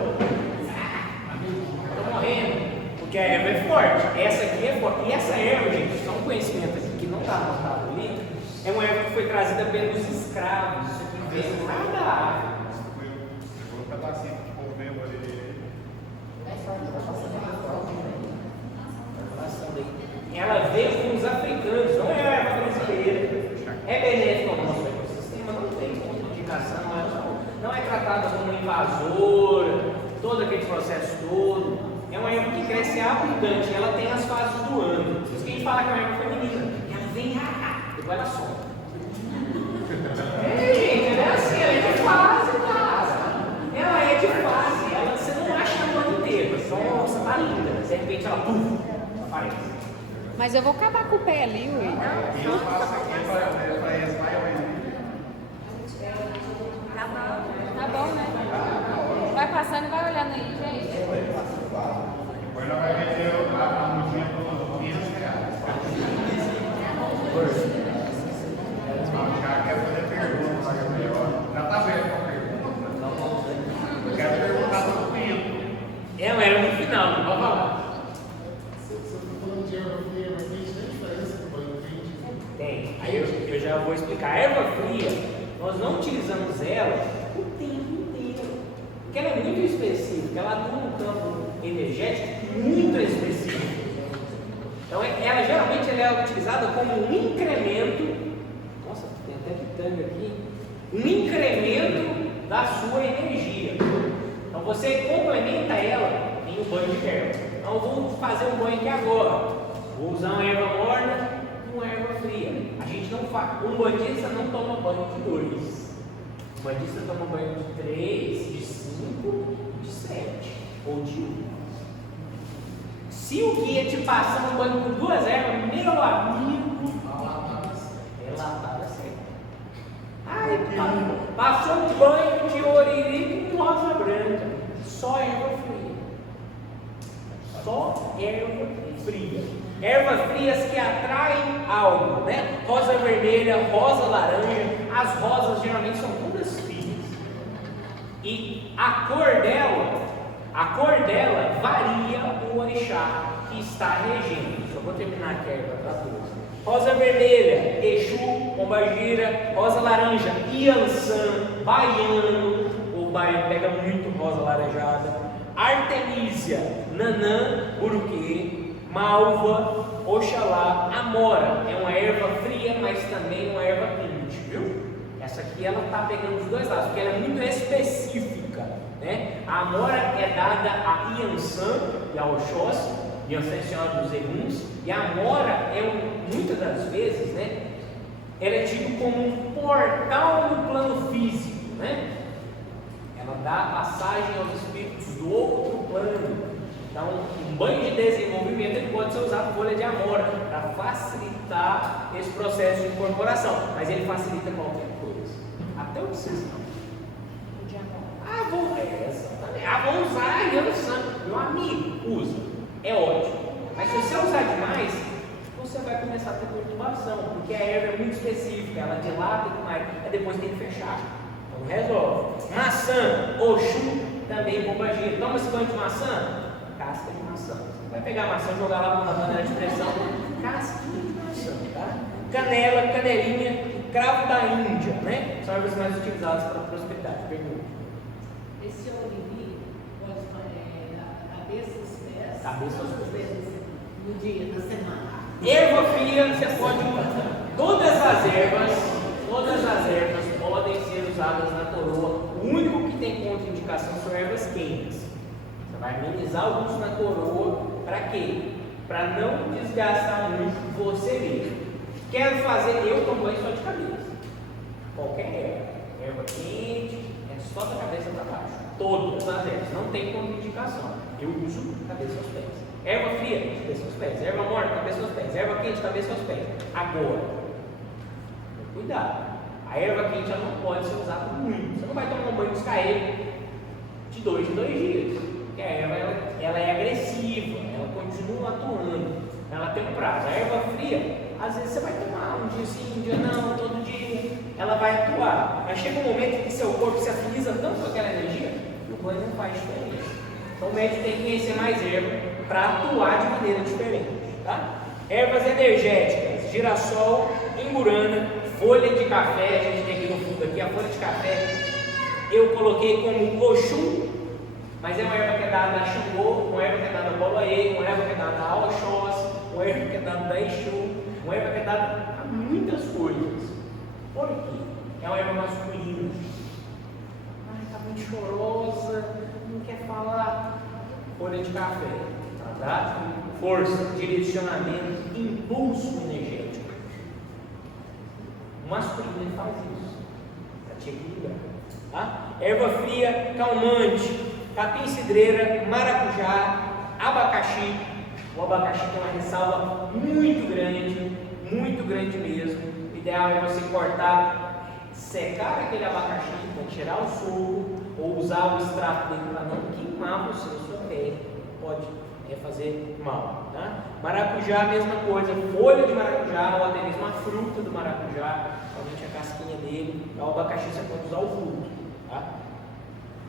Estou morrendo. Porque a erva é forte. Essa aqui é forte. E essa erva, gente, só um conhecimento aqui que não está anotado ali, é uma erva que foi trazida pelos escravos. Isso aqui veio lá da África. Ela veio com os africanos, não é a erva brasileira. É benéfica ao nosso ecossistema, não tem indicação, não é tratada como invasora, todo aquele processo todo. É uma erva que cresce abundante, ela tem as fases do ano. Por isso que a gente fala que é uma erva feminina. Ela vem, depois ela some. Gente, ela é assim, ela é de fase, cara. Ela é de fase, você não acha o ano inteiro. Nossa, tá linda. De repente ela, aparece. Mas eu vou acabar com o pé ali, ui. Eu faço aqui para Tá bom, né? Vai passando e vai olhando aí, gente. Depois nós vamos vender a mudinha por R$500. Já quero fazer pergunta, já está aberto a pergunta. Eu quero perguntar para o cliente. Ela era no final, não pode falar. Tem, aí eu já vou explicar. A erva fria, nós não utilizamos ela o tempo inteiro, porque ela é muito específica, ela atua num campo energético muito específico. Então, ela geralmente ela é utilizada como um incremento, nossa, tem até pitanga aqui, um incremento da sua energia. Então, você complementa ela em um banho de erva. Então, eu vou fazer um banho aqui agora. Vou usar uma erva morna e uma erva fria. A gente não faz. Um bandista não toma banho de 2. Um bandista toma banho de 3, de 5, de 7 ou de 1. Se o guia te passar um banho com 2 ervas, meu amigo, é latada certa. Ai, passou um banho de oriri com rosa branca. Só erva fria. Só erva fria. Ervas frias que atraem algo, né? Rosa vermelha, rosa laranja. As rosas geralmente são todas frias. E a cor dela varia o orixá que está regendo. Só vou terminar aqui a erva para todos. Rosa vermelha, Exu, Pombagira. Rosa laranja, Iansã, Baiano. o baiano pega muito rosa laranjada. Artemisia, nanã, uruquê, malva, oxalá, amora. É uma erva fria, mas também uma erva quente, viu? Essa aqui ela está pegando os dois lados, porque ela é muito específica, né? A amora é dada a Iansã e a Oxóssi. Iansã é Senhora dos Eguns, e a amora muitas das vezes, né? Ela é tida como um portal no plano físico, né? Ela dá passagem aos espíritos do outro plano. Então, um banho de desenvolvimento ele pode ser usado folha de amora para facilitar esse processo de incorporação, mas ele facilita qualquer coisa, até o que vocês não. Vou usar a Iansã, meu amigo, usa, é ótimo. Mas se você usar demais, você vai começar a ter perturbação, porque a erva é muito específica, ela dilata demais, aí depois tem que fechar. Então resolve. Maçã, Oxum, também bombagia. Toma esse banho de maçã, casca de maçã. Você vai pegar a maçã e jogar lá na panela de pressão, casquinha de maçã, tá? Canela, canelinha e cravo da Índia, né? São ervas mais utilizadas para a prosperidade. Pergunta. Esse olivim pode da cabeça aos pés. Cabeça aos pés. Vezes no dia, na semana. Erva fria, você pode usar. Todas as ervas podem ser usadas na coroa. O único que tem contraindicação são ervas quentes. Você vai amenizar o uso na coroa. Para quê? Para não desgastar muito você mesmo. Quero fazer, eu tomo banho só de cabeça. Qualquer erva. Erva quente, é só da cabeça para baixo. Todas as ervas, não tem contraindicação. Eu uso cabeça aos pés. Erva fria, cabeça aos pés. Erva morta, cabeça aos pés. Erva quente, cabeça aos pés. Agora, cuidado. A erva quente ela não pode ser usada muito. Você não vai tomar um banho de descarrego de 2 em 2 dias. Porque a erva ela é agressiva, ela continua atuando. Ela tem um prazo. A erva fria, às vezes você vai tomar um dia sim, um dia não, todo dia. Ela vai atuar. Mas chega um momento que seu corpo se afiniza tanto com aquela energia que o banho não faz diferença. Então o médico tem que conhecer mais erva para atuar de maneira diferente. Tá? Ervas energéticas, girassol, ingurana, folha de café, a gente tem aqui no fundo aqui, a folha de café, eu coloquei como Oxum, mas é uma erva que é dada a Xangô, uma erva que é dada a Boloê, uma erva que é dada a Oxóssi, uma erva que é dada a Exu, uma erva que é dada a muitas coisas. Por quê? É uma erva masculina. Ai, tá muito chorosa, não quer falar. Folha de café, tá? Força, direcionamento, impulso energético. O masculino faz isso, para te equilibrar. Tá? Erva fria, calmante, capim-cidreira, maracujá, abacaxi. O abacaxi tem uma ressalva muito grande mesmo. O ideal é você cortar, secar aquele abacaxi para tirar o suco, ou usar o extrato dele para não queimar você, sua pele. Pode fazer mal. Tá? Maracujá, mesma coisa, folha de maracujá, ou até mesmo a fruta do maracujá, somente a casquinha dele. O abacaxi você pode usar o fruto. Tá?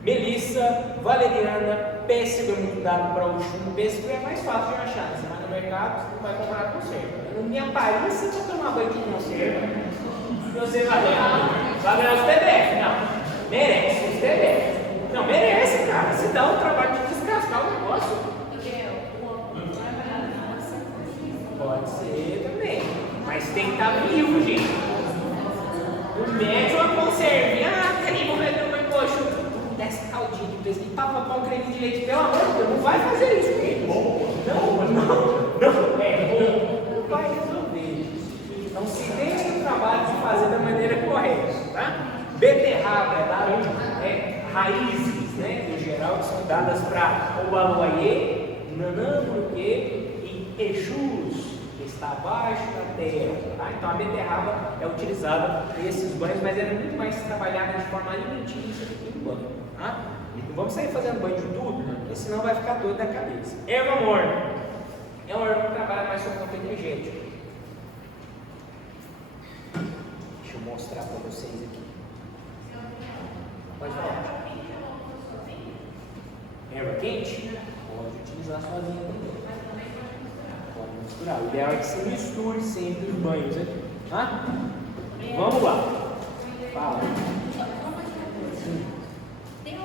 Melissa, valeriana, pêssego é muito dado para o chumbo. Pêssego é mais fácil de achar. Você vai no mercado, você não vai comprar conserva. Não me apareça para tomar banho de conserva. Você vai ganhar os TDF. Não, merece os TDF. Não, merece, cara. Se dá o trabalho de descascar o negócio. Pode ser também. Mas tem que estar vivo, gente. O médico, uma conservinha, creme, vai poxa, desce caldinho de pesquisa, pá, um creme de leite, pelo amor de Deus, não vai fazer isso, gente. Não vai resolver. Então se deixa o trabalho de fazer da maneira correta, tá? Beterraba é dada, raízes, né, em geral, que são dadas para o Baloaiê, Nanamburuquê e Exus, que está abaixo da terra. Tá? Então a beterraba é utilizada nesses banhos, mas ela é muito mais trabalhada de forma alimentícia do que em banho. Tá? Não vamos sair fazendo banho de tudo, porque senão vai ficar doido da cabeça. Erva morna é uma erva que trabalha mais sobre o campo energético. Deixa eu mostrar para vocês aqui. Pode falar. Erva quente? Pode utilizar sozinha também. Pode misturar. O ideal é que você misture sempre os banhos aqui. Tá? Vamos lá. Fala. Tem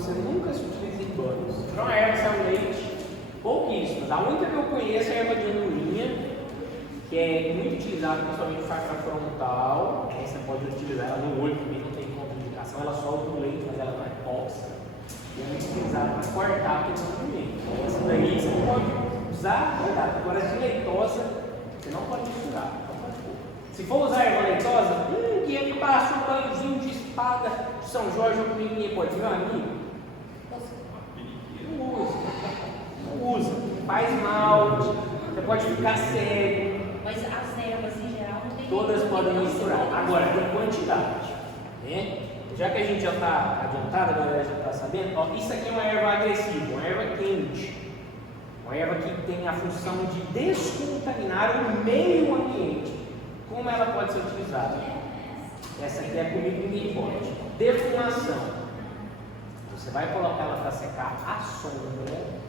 você nunca se utiliza em banhos. Então a erva sabonete, pouquíssimas. A única que eu conheço é a erva de andorinha, que é muito utilizada principalmente para a frontal. Você pode utilizar ela no olho também, não tem contraindicação. Ela solta o leite, mas ela não é tóxica. E é muito utilizada para cortar a questão do leite. Essa daí você pode usar cortar. Agora, as de leitosa, você não pode misturar. Se for usar erva leitosa, que ele passa um banhozinho de espada de São Jorge ou pequenininho, pode vir, meu amigo? Não usa. Não usa. Faz mal, você pode ficar cego. Mas as ervas em geral não tem. Todas podem misturar. Agora, tem quantidade. Né? Já que a gente já está adiantado, a galera já está sabendo, ó, isso aqui é uma erva agressiva, uma erva quente. Uma erva que tem a função de descontaminar o meio ambiente. Como ela pode ser utilizada? Essa aqui é comigo ninguém pode. Defumação. Você vai colocar ela para secar à sombra.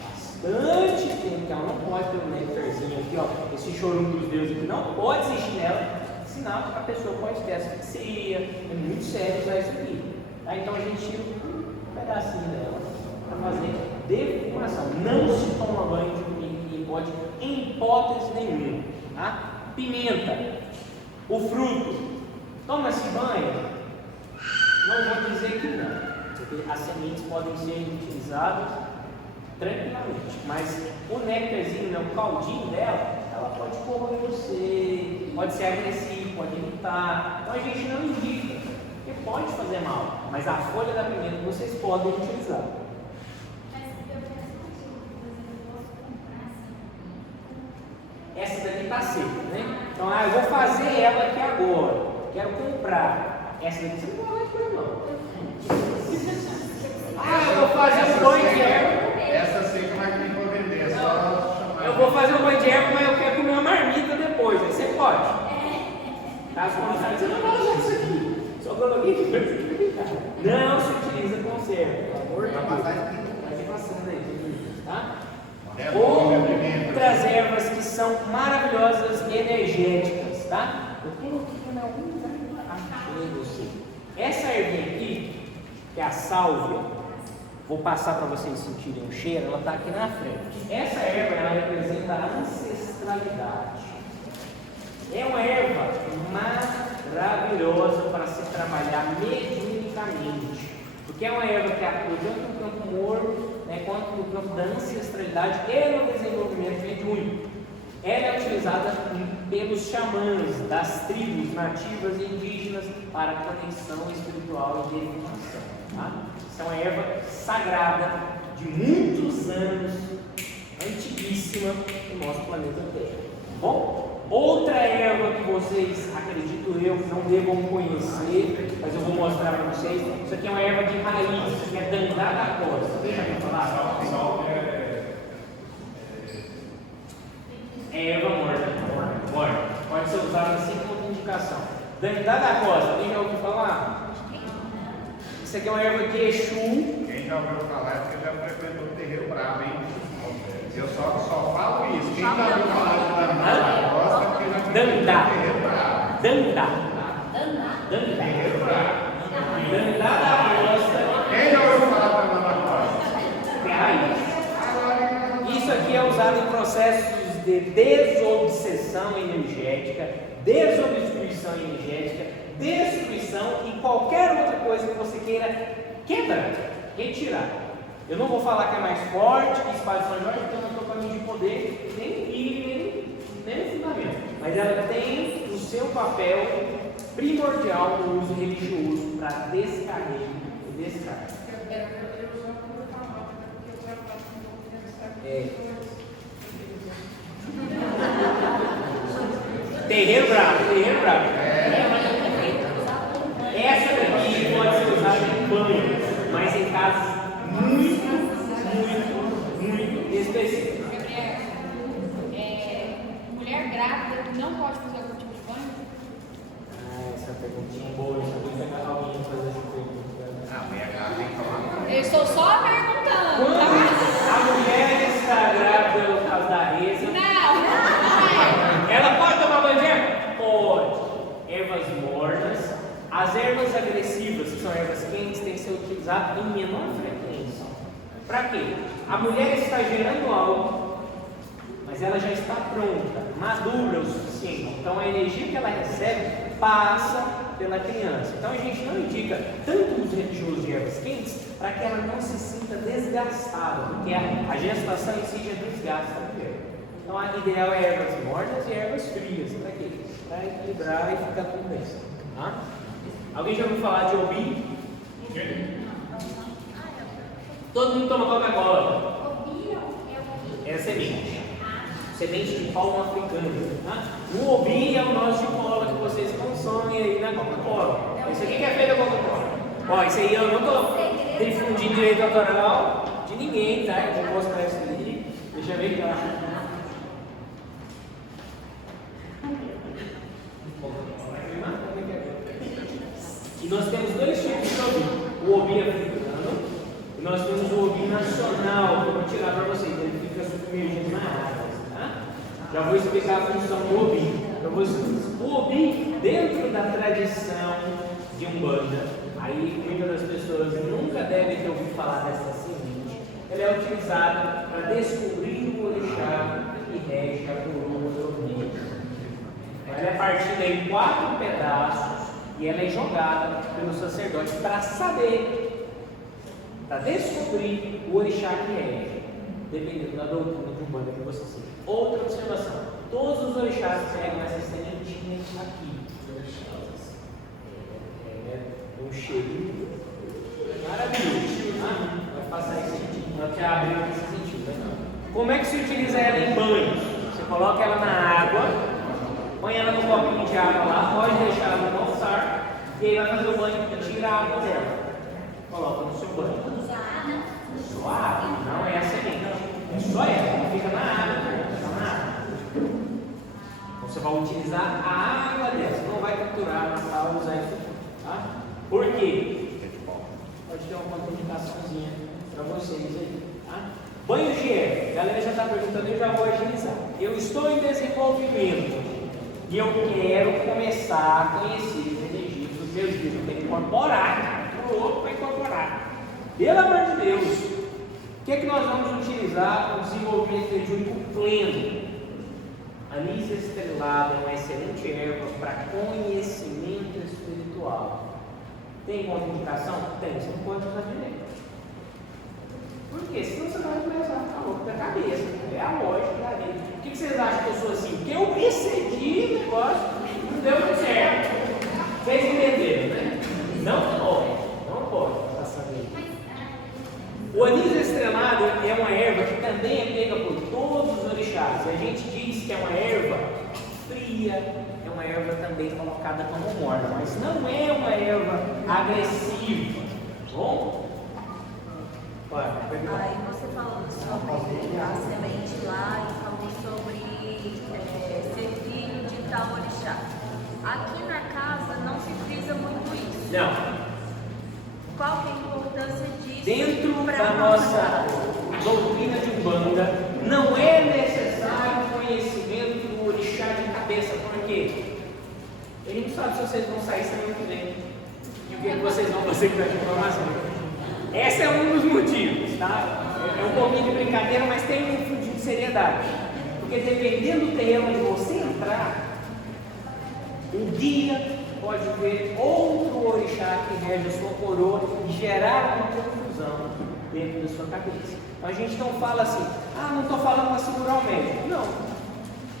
Bastante tempo, que ela não pode ter um néctarzinho aqui, ó. Esse chorume dos deuses aqui não pode existir nela, senão a pessoa pode ter asfixia. É muito sério usar isso aqui. Tá? Então a gente tira um pedacinho dela para fazer defumação. Não se toma banho de comigo ninguém pode, em hipótese nenhuma. Tá? Pimenta, o fruto, toma-se banho? Não vou dizer que não, porque as sementes podem ser utilizadas tranquilamente, mas o néctarzinho, né, o caldinho dela, ela pode corroer você, pode ser agressivo, pode irritar, então a gente não indica, porque pode fazer mal, mas a folha da pimenta vocês podem utilizar. Essa daqui está seca, né? Então, eu vou fazer ela aqui agora. Quero comprar. Essa daqui você não vai por não. Eu vou fazer um banho de erva. Essa seca vai ter para vender, é só chamar. Eu vou fazer um banho de erva, mas eu quero comer uma marmita depois. Aí você pode. Caso contrário, você não vai usar isso aqui. Só coloquei aqui. Não se utiliza conserva. Pelo amor de Deus. Vai ter passando aí. Tá? Outras ervas que são maravilhosas e energéticas, tá? Eu coloquei na única. Essa ervinha aqui, que é a sálvia, vou passar para vocês sentirem o cheiro, ela está aqui na frente. Essa erva, ela representa a ancestralidade. É uma erva maravilhosa para se trabalhar mediunicamente, porque é uma erva que atua tanto no campo morto, quanto no campo da ancestralidade e no desenvolvimento mediúnico. Ela é utilizada pelos xamãs das tribos nativas e indígenas para conexão espiritual e divinação. Tá? Isso é uma erva sagrada de muitos anos, antiguíssima no nosso planeta Terra. Tá bom? Outra erva que vocês, acredito eu, não devam conhecer, mas eu vou mostrar para vocês. Isso aqui é uma erva de raiz, que é dandada costa. Deixa eu falar. É erva morta. Pode ser usada sem contraindicação. Dandada costa, quem já ouviu falar? Isso aqui é uma erva de Exu. Quem já ouviu falar é porque já frequentou o terreiro bravo, hein? Eu só falo isso. Quem já ouviu falar de dandada costa é porque já frequentou o terreiro bravo. Terreiro bravo. Dandada costa. Quem já ouviu falar de dandada costa? É raiz. Isso aqui é usado em processos de desobsessão energética, desobstruição energética, destruição e qualquer outra coisa que você queira quebrar, retirar. Eu não vou falar que é mais forte que espada de São Jorge, porque eu não estou caminho de poder, nem fundamento. Mas ela tem o seu papel primordial no uso religioso para descarrego e descarga. Terreiro bravo. Essa daqui pode ser usada em banho, mas em casos muito específicos. Gabriel, mulher grávida não pode fazer algum tipo de banho? Essa perguntinha é boa, eu vou pegar alguém fazer essa pergunta. Minha gata tem que falar. Eu estou só perguntando. Quando Tá? a mulher está grávida no caso da reza, Não. ela pode tomar banho de erva? Pode. Ervas mornas. As ervas agressivas, que são ervas quentes, têm que ser utilizadas utilizado em menor frequência. Para quê? A mulher está gerando algo, mas ela já está pronta, madura o suficiente. Então a energia que ela recebe passa pela criança. Então a gente não indica tanto os religiosos de ervas quentes para que ela não se sinta desgastada, porque a gestação em si já desgasta a mulher. Então a ideal é ervas mornas e ervas frias. Para quê? Para equilibrar e ficar tudo bem. Tá? Alguém já ouviu falar de obi? Todo mundo toma Coca-Cola. Obi é o quê? É semente. Semente de palma africana. Tá? O obi é o nosso de cola que vocês consomem aí na Coca-Cola. Isso aqui que é feito da Coca-Cola. Ó, isso aí eu não estou difundindo direito autoral de ninguém, tá? Eu vou mostrar isso ali. Deixa eu ver aqui, ó. E nós temos dois tipos de obi. O obi africano e nós temos o obi nacional, que eu vou tirar para vocês. Ele fica submergido na água. Tá? Já vou explicar a função do obi para vocês. O obi, dentro da tradição de Umbanda, aí muitas das pessoas nunca devem ter ouvido falar dessa semente. Ela é utilizada para descobrir o orixá que rege a coroa do obi. Ela é partida em 4 pedaços e ela é jogada pelo sacerdote para saber, para descobrir o orixá que rege, dependendo da doutrina de Umbanda que você seja. Outra observação: todos os orixás pegam essas sementinhas aqui. É um cheirinho maravilhoso. Vai passar esse sentido, não que abre esse sentido. Como é que se utiliza ela em banhos? Você coloca ela na água, põe ela no copinho de água lá, pode deixar ela no alçar, e aí vai fazer o banho e tira a água dela. Coloca no seu banho. Só a água, não é a semente. É só ela, não fica na água, não fica na água. Então você vai utilizar a água dela, você não vai capturar para usar isso aqui. Tá? Por quê? Pode ter uma contraindicaçãozinha para vocês aí. Tá? Banho de erva. A galera já está perguntando, eu já vou agilizar. Eu estou em desenvolvimento e eu quero começar a conhecer os energias dos meus dias. Eu tenho que incorporar, o outro para incorporar. Pelo amor de Deus, o que é que nós vamos utilizar no desenvolvimento mediúnico pleno? Anis estrelado é uma excelente erva para conhecimento espiritual. Tem contraindicação? Tem, você não pode usar direito. Por quê? Senão você vai começar a ficar louco da cabeça. É a lógica da vida. Por que vocês acham que eu sou assim? Porque eu excedi o negócio, não deu muito certo. Vocês entenderam, né? Não pode passar dele. O anis estrelado é uma erva que também é pega por todos os orixás. E a gente diz que é uma erva fria, é uma erva também colocada como morna, mas não é uma erva agressiva. Bom? Aí você falando sobre a semente lá e falou sobre ser filho de tal orixá. Aqui na casa não se frisa muito isso. Não. Qual que é a importância disso? Dentro da nossa doutrina de Umbanda, não é necessário conhecimento do orixá de cabeça, por quê? Ele não sabe se vocês vão sair semana que vem e o que vocês vão fazer com essa informação. Esse é um dos motivos, tá? É um pouquinho de brincadeira, mas tem um fundo de seriedade. Porque dependendo do terreno onde você entrar, um dia pode ver outro orixá que rege a sua coroa e gerar uma confusão dentro da sua cabeça. Então a gente não fala assim, não estou falando para segurar o médico. Não.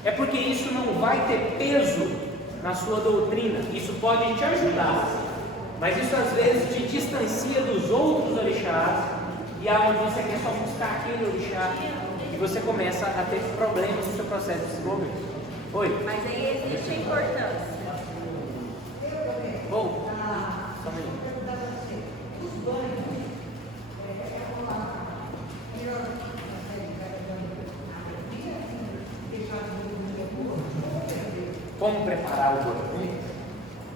É porque isso não vai ter peso na sua doutrina. Isso pode te ajudar. Mas isso às vezes te distancia dos outros orixás e aonde você quer só buscar aquele orixá e você começa a ter problemas no seu processo de desenvolvimento. Oi? Mas aí existe a importância. Bom, só um minuto. Como preparar o banho?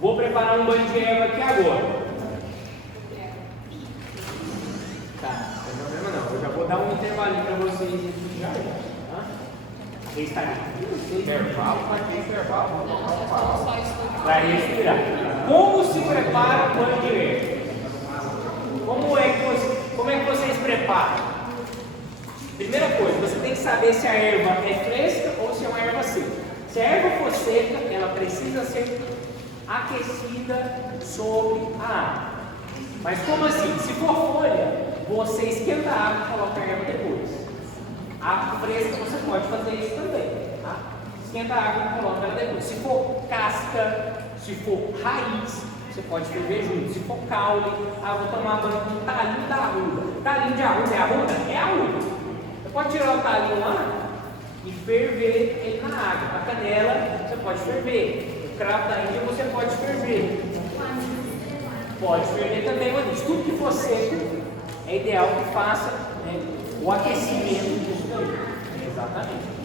Vou preparar um banho de erva aqui agora. Tá, não tem problema não. Eu já vou dar um intervalinho para vocês aqui já. Tá? Vocês estão aqui? Intervalo? Vai ter intervalo? Para respirar. Como se prepara o banho de erva? Como é preparo. Primeira coisa, você tem que saber se a erva é fresca ou se é uma erva seca. Se a erva for seca, ela precisa ser aquecida sobre a água. Mas como assim? Se for folha, você esquenta a água e coloca a erva depois. A fresca você pode fazer isso também. Tá? Esquenta a água e coloca ela depois. Se for casca, se for raiz, você pode ferver junto. Se for caule, vou tomar banho com talinho da arruda. Talinho de arruda é arruda? É arruda. Você pode tirar o talinho lá e ferver ele na água. A canela você pode ferver. O cravo da Índia você pode ferver. Pode ferver também, mas tudo que for seco é ideal que faça, né, o aquecimento disso daí. Exatamente.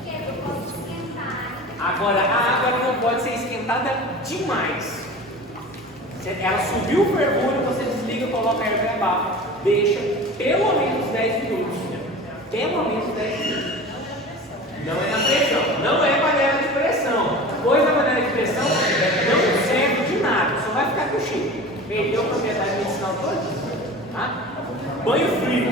Agora, a água não pode ser esquentada demais. Ela subiu o fervor, você desliga, coloca a erva abaixo. Deixa pelo menos 10 minutos. Pelo menos 10 minutos. Não é na pressão. Não é panela de pressão. Pois a panela de pressão não serve de nada. Só vai ficar com cheiro. Perdeu a propriedade medicinal toda. Tá? Banho frio.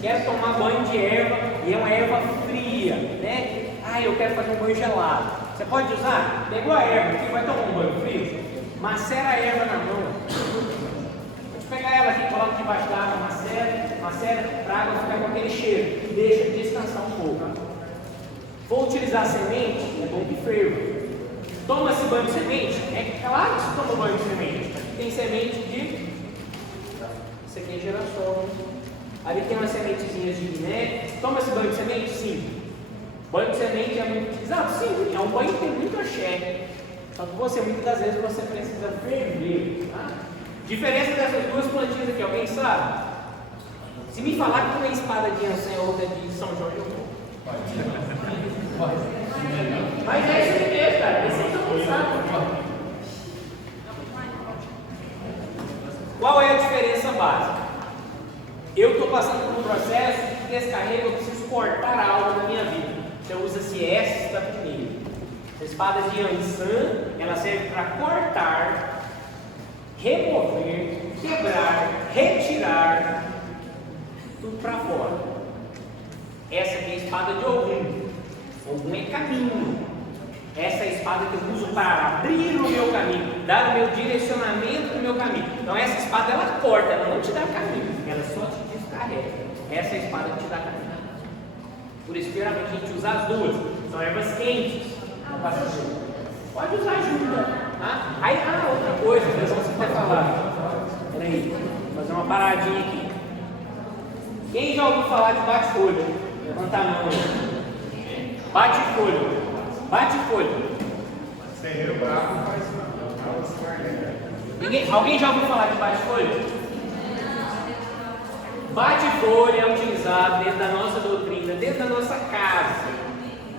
Quero tomar banho de erva e é uma erva fria, né? Eu quero fazer um banho gelado. Você pode usar? Pegou a erva aqui, vai tomar um banho frio? Macera a erva na mão. Pode pegar ela aqui, coloca debaixo da água, macera para a água ficar com aquele cheiro. Deixa descansar um pouco. Vou utilizar semente, é bom que ferva. Toma-se banho de semente? É claro que se toma banho de semente. Aqui tem semente de. Isso aqui é girassol. Ali tem umas sementezinhas de guiné. Toma-se banho de semente? Sim. Banho de semente é muito utilizado? Sim. É um banho que tem muito axé. Só que você, muitas das vezes, você precisa ferver. Tá? Diferença dessas duas plantinhas aqui, alguém sabe? Se me falar que uma é espada de Ansan e outra de São Jorge, eu vou. Mas é isso aqui mesmo, cara. Esse aí todo mundo sabe. Qual é a diferença básica? Eu estou passando por um processo de descarrego, eu preciso cortar algo da minha vida. Então usa-se esta primeira. A espada de Ansan, ela serve para cortar, remover, quebrar, retirar tudo para fora. Essa aqui é a espada de Ogum. Ogum é caminho. Essa é a espada que eu uso para abrir o meu caminho, dar o meu direcionamento no meu caminho. Então essa espada ela corta, ela não te dá caminho, ela só te descarrega. Essa é a espada que te dá caminho. Por isso, geralmente a gente usa as duas. São ervas quentes. Pode usar junto. Tá? Aí, outra coisa, que você quer falar. Peraí, vou fazer uma paradinha aqui. Quem já ouviu falar de bate-folha? Levanta a mão. Bate-folha. Bate-folha. Serreiro bravo faz Alguém já ouviu falar de bate-folha? Bate-folha é utilizado dentro da nossa doutrina, dentro da nossa casa.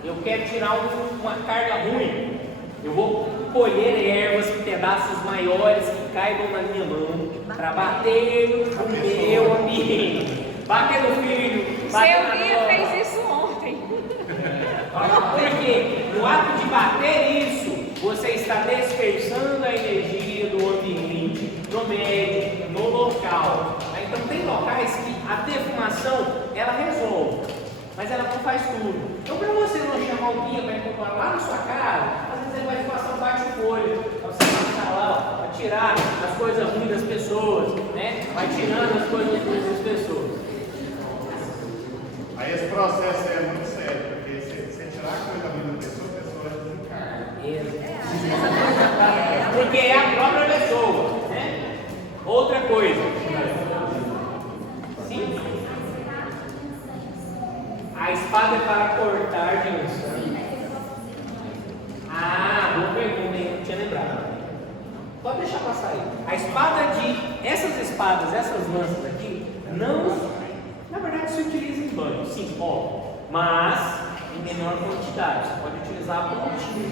Eu quero tirar uma carga ruim. Eu vou colher ervas em pedaços maiores que caibam na minha mão para bater no meu ambiente. Bater no filho, bater na Seu Guia fez isso ontem. Porque no ato de bater isso, você está dispersando a energia do ambiente, no médio, no local. Então tem locais que a defumação ela resolve, mas ela não faz tudo. Então para você não chamar o guia para incorporar lá na sua casa, às vezes ele vai te passar um bate-folha, para você passar lá, para tirar as coisas ruins das pessoas, né? Vai tirando as coisas ruins das pessoas. Aí esse processo é muito sério, porque você tirar a coisa ruim da pessoa, a pessoa desencarna. Porque é a própria pessoa, né? Outra coisa. Sim. A espada é para cortar de unção. Boa pergunta, hein? Não tinha lembrado. Pode deixar passar aí. A espada de. Essas espadas, essas lanças aqui, não. Na verdade, se utiliza em banho, sim, ó. Mas em menor quantidade. Você pode utilizar a pontinha.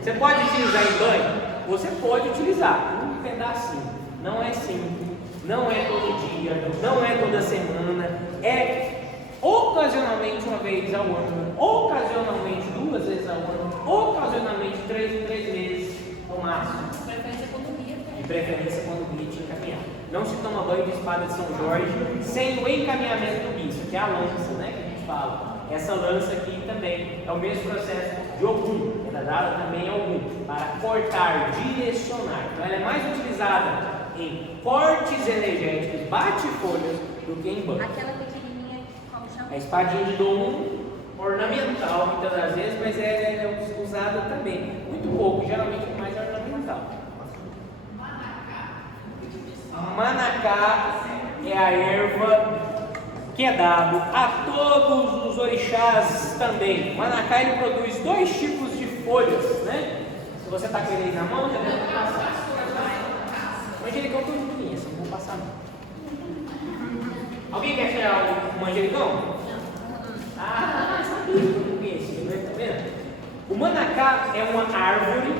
Você pode utilizar em banho? Você pode utilizar um pedacinho. Não é sempre, não é todo dia, não é toda semana. É ocasionalmente uma vez ao ano, ocasionalmente 2 vezes ao ano, ocasionalmente 3 meses. no máximo. Preferência quando o guia De preferência quando o guia te encaminhar. Não se toma banho de espada de São Jorge sem o encaminhamento do guia. Isso aqui é a lança, né, que a gente fala. Essa lança aqui também é o mesmo processo de Ogum. Ela é dada também ao Ogum para cortar, direcionar. Então ela é mais utilizada em cortes energéticos, bate-folhas, do que em banho. Aquela pequenininha, como chama? A espadinha de dom ornamental, muitas das vezes, mas é usada também. Muito pouco, geralmente mais ornamental. Manacá é a erva que é dado a todos os orixás também. O manacá ele produz 2 tipos de folhas, né? Se você está com ele aí na mão, já deve passar. Manjericão tem pequenininha, só não vou passar não. Alguém quer tirar o manjericão? Ah, sabia que eu não conhecia, né? Tá vendo? O manacá é uma árvore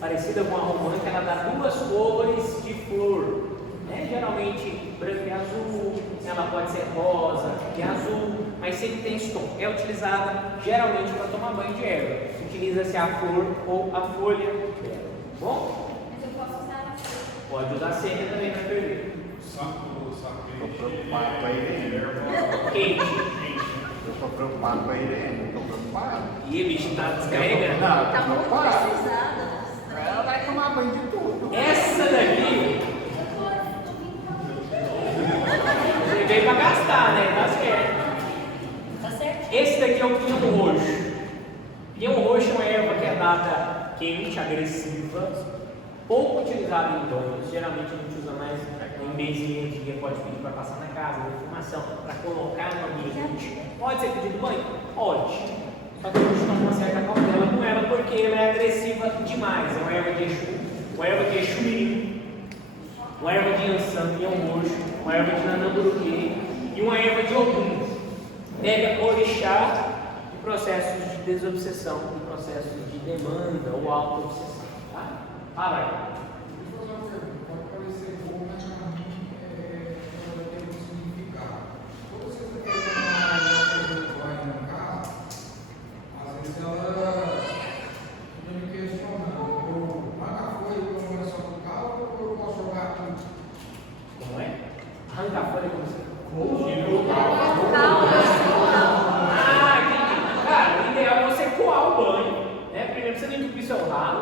parecida com a romã, que ela dá 2 cores de flor, né? Geralmente branco e azul, ela pode ser rosa e azul, mas sempre tem esse tom. É utilizada geralmente para tomar banho de erva. Utiliza-se a flor ou a folha dela. Bom? Mas eu posso usar a folha. Pode usar seca também para ferver. Estou preocupado com a Irene. Quente. Eu estou preocupado com a Irene, estou preocupado. E bicho, tá descarregando. Tá muito precisada. Ela vai tomar banho de tudo. Essa daqui, você veio para gastar, né? Tá certo. Tá certo? Esse daqui é o pinhão roxo. Pinhão roxo é uma erva que é dada quente, agressiva, pouco utilizada em banhos. Geralmente a gente usa mais em benzinho que pode pedir para passar na casa, defumação, para colocar no ambiente. Pode ser pedido banho? Pode. Só que a gente toma uma certa cautela com ela porque ela é agressiva demais. É uma erva de Exu, uma erva de Exu-mirim, uma erva de Yansan, pinhão roxo, uma erva de Nanamburuquê e uma erva de Ogum. Pega orixá e processos de desobsessão, e processos de demanda ou auto-obsessão. Tá? Fala aí. Pode parecer bom, mas para mim ela tem um significado. Quando você está fazendo uma banho na casa, às vezes ela fica me questionando. Arranca folha e põe só no carro ou eu posso jogar tudo? Como é? Arranca a folha como você. Ah, entendi. Cara, o ideal é você coar o banho. Né? Primeiro você não entupir seu ralo.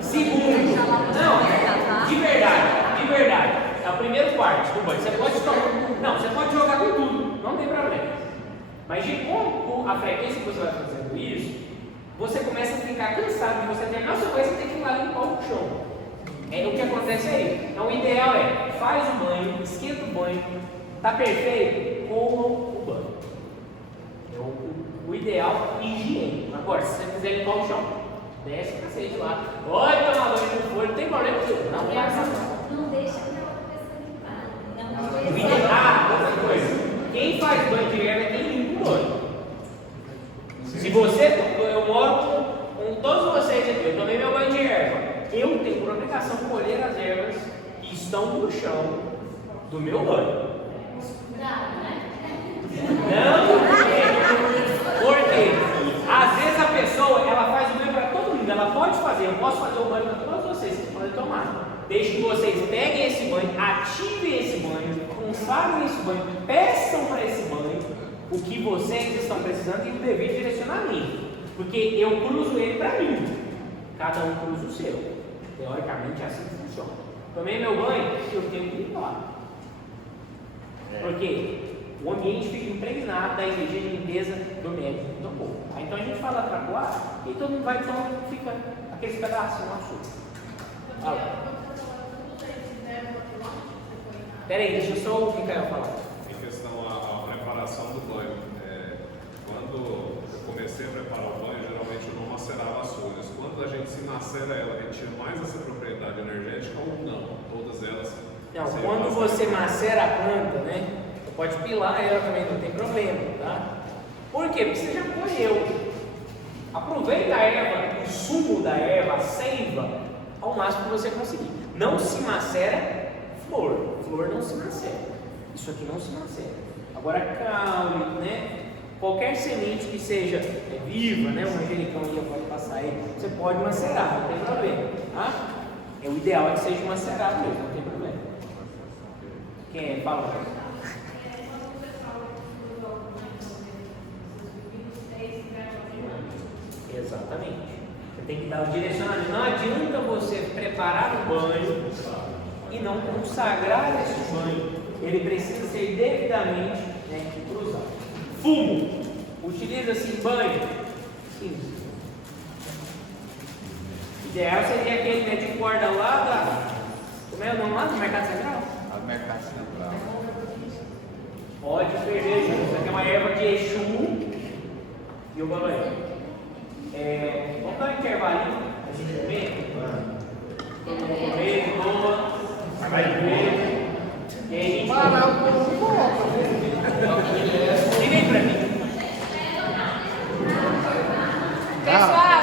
Segundo, não, de verdade, é o primeiro parte do banho. Você pode você pode jogar com tudo, não tem problema. Mas com a frequência que você vai fazendo isso, você começa a ficar cansado de você terminar o seu banho, você tem que ir lá limpar o chão. É o que acontece aí. Então o ideal é, faz o banho, esquenta o banho, tá perfeito, coma o banho. É o ideal higiênico. Agora, se você quiser limpar o chão, desce o cacete lá. Olha, tomar banho com folha, não tem problema nenhum. Não passa não. Não deixa aquela pessoa limpar. Outra coisa. Quem faz banho de erva é quem limpa o banho. Se você, eu moro com todos vocês aqui, eu tomei meu banho de erva. Eu tenho por obrigação colher as ervas que estão no chão do meu banho. Não é. Porque às vezes a pessoa ela faz o banho para todo mundo. Ela pode fazer, eu posso fazer o banho para todos vocês, vocês podem tomar. Desde que vocês peguem esse banho, ativem esse banho, consagrem esse banho, peçam para esse banho o que vocês estão precisando e o dever direcionamento. Porque eu cruzo ele para mim, cada um cruza o seu. Teoricamente é assim que funciona. Tomei meu banho, eu tenho que limpar. Porque o ambiente fica impregnado da energia de limpeza do médico que tomou. Aí, então a gente fala para coar e todo mundo vai, então fica aqueles pedacinhos no açúcar. Peraí, deixa eu só o Micael falar. Em questão à preparação do banho, quando eu comecei a preparar o banho, geralmente eu não macerava as folhas. Quando a gente se macera ela, a gente tira mais essa propriedade energética ou não? Todas elas. Não, quando você macera a planta, né? Você pode pilar ela também, não tem problema, tá? Por quê? Porque você já colheu. Aproveita a erva, o sumo da erva, a seiva, ao máximo que você conseguir. Não se macera flor. Flor não se macera. Isso aqui não se macera. Agora caule, né? qualquer semente que seja viva, né? Um manjericão aí pode passar aí, você pode macerar, não tem problema, tá? O ideal é que seja macerado mesmo, não tem problema. Quem é? Fala. Exatamente. Você tem que dar o direcionamento. Não adianta você preparar o banho e não consagrar esse banho. Ele precisa ser devidamente, né, cruzado. Fumo. Utiliza-se em banho? Sim. O ideal seria aquele, né, de corda lá da... Como é o nome lá do Mercado Central? Do Mercado Central. Pode perder, gente. Isso aqui é uma erva de Exu e o banho. Vamos dar um intervalinho a gente comer? Todo mundo comer, de boa, vai comer. E aí a gente parar um pouco. E vem pra mim. Pessoal,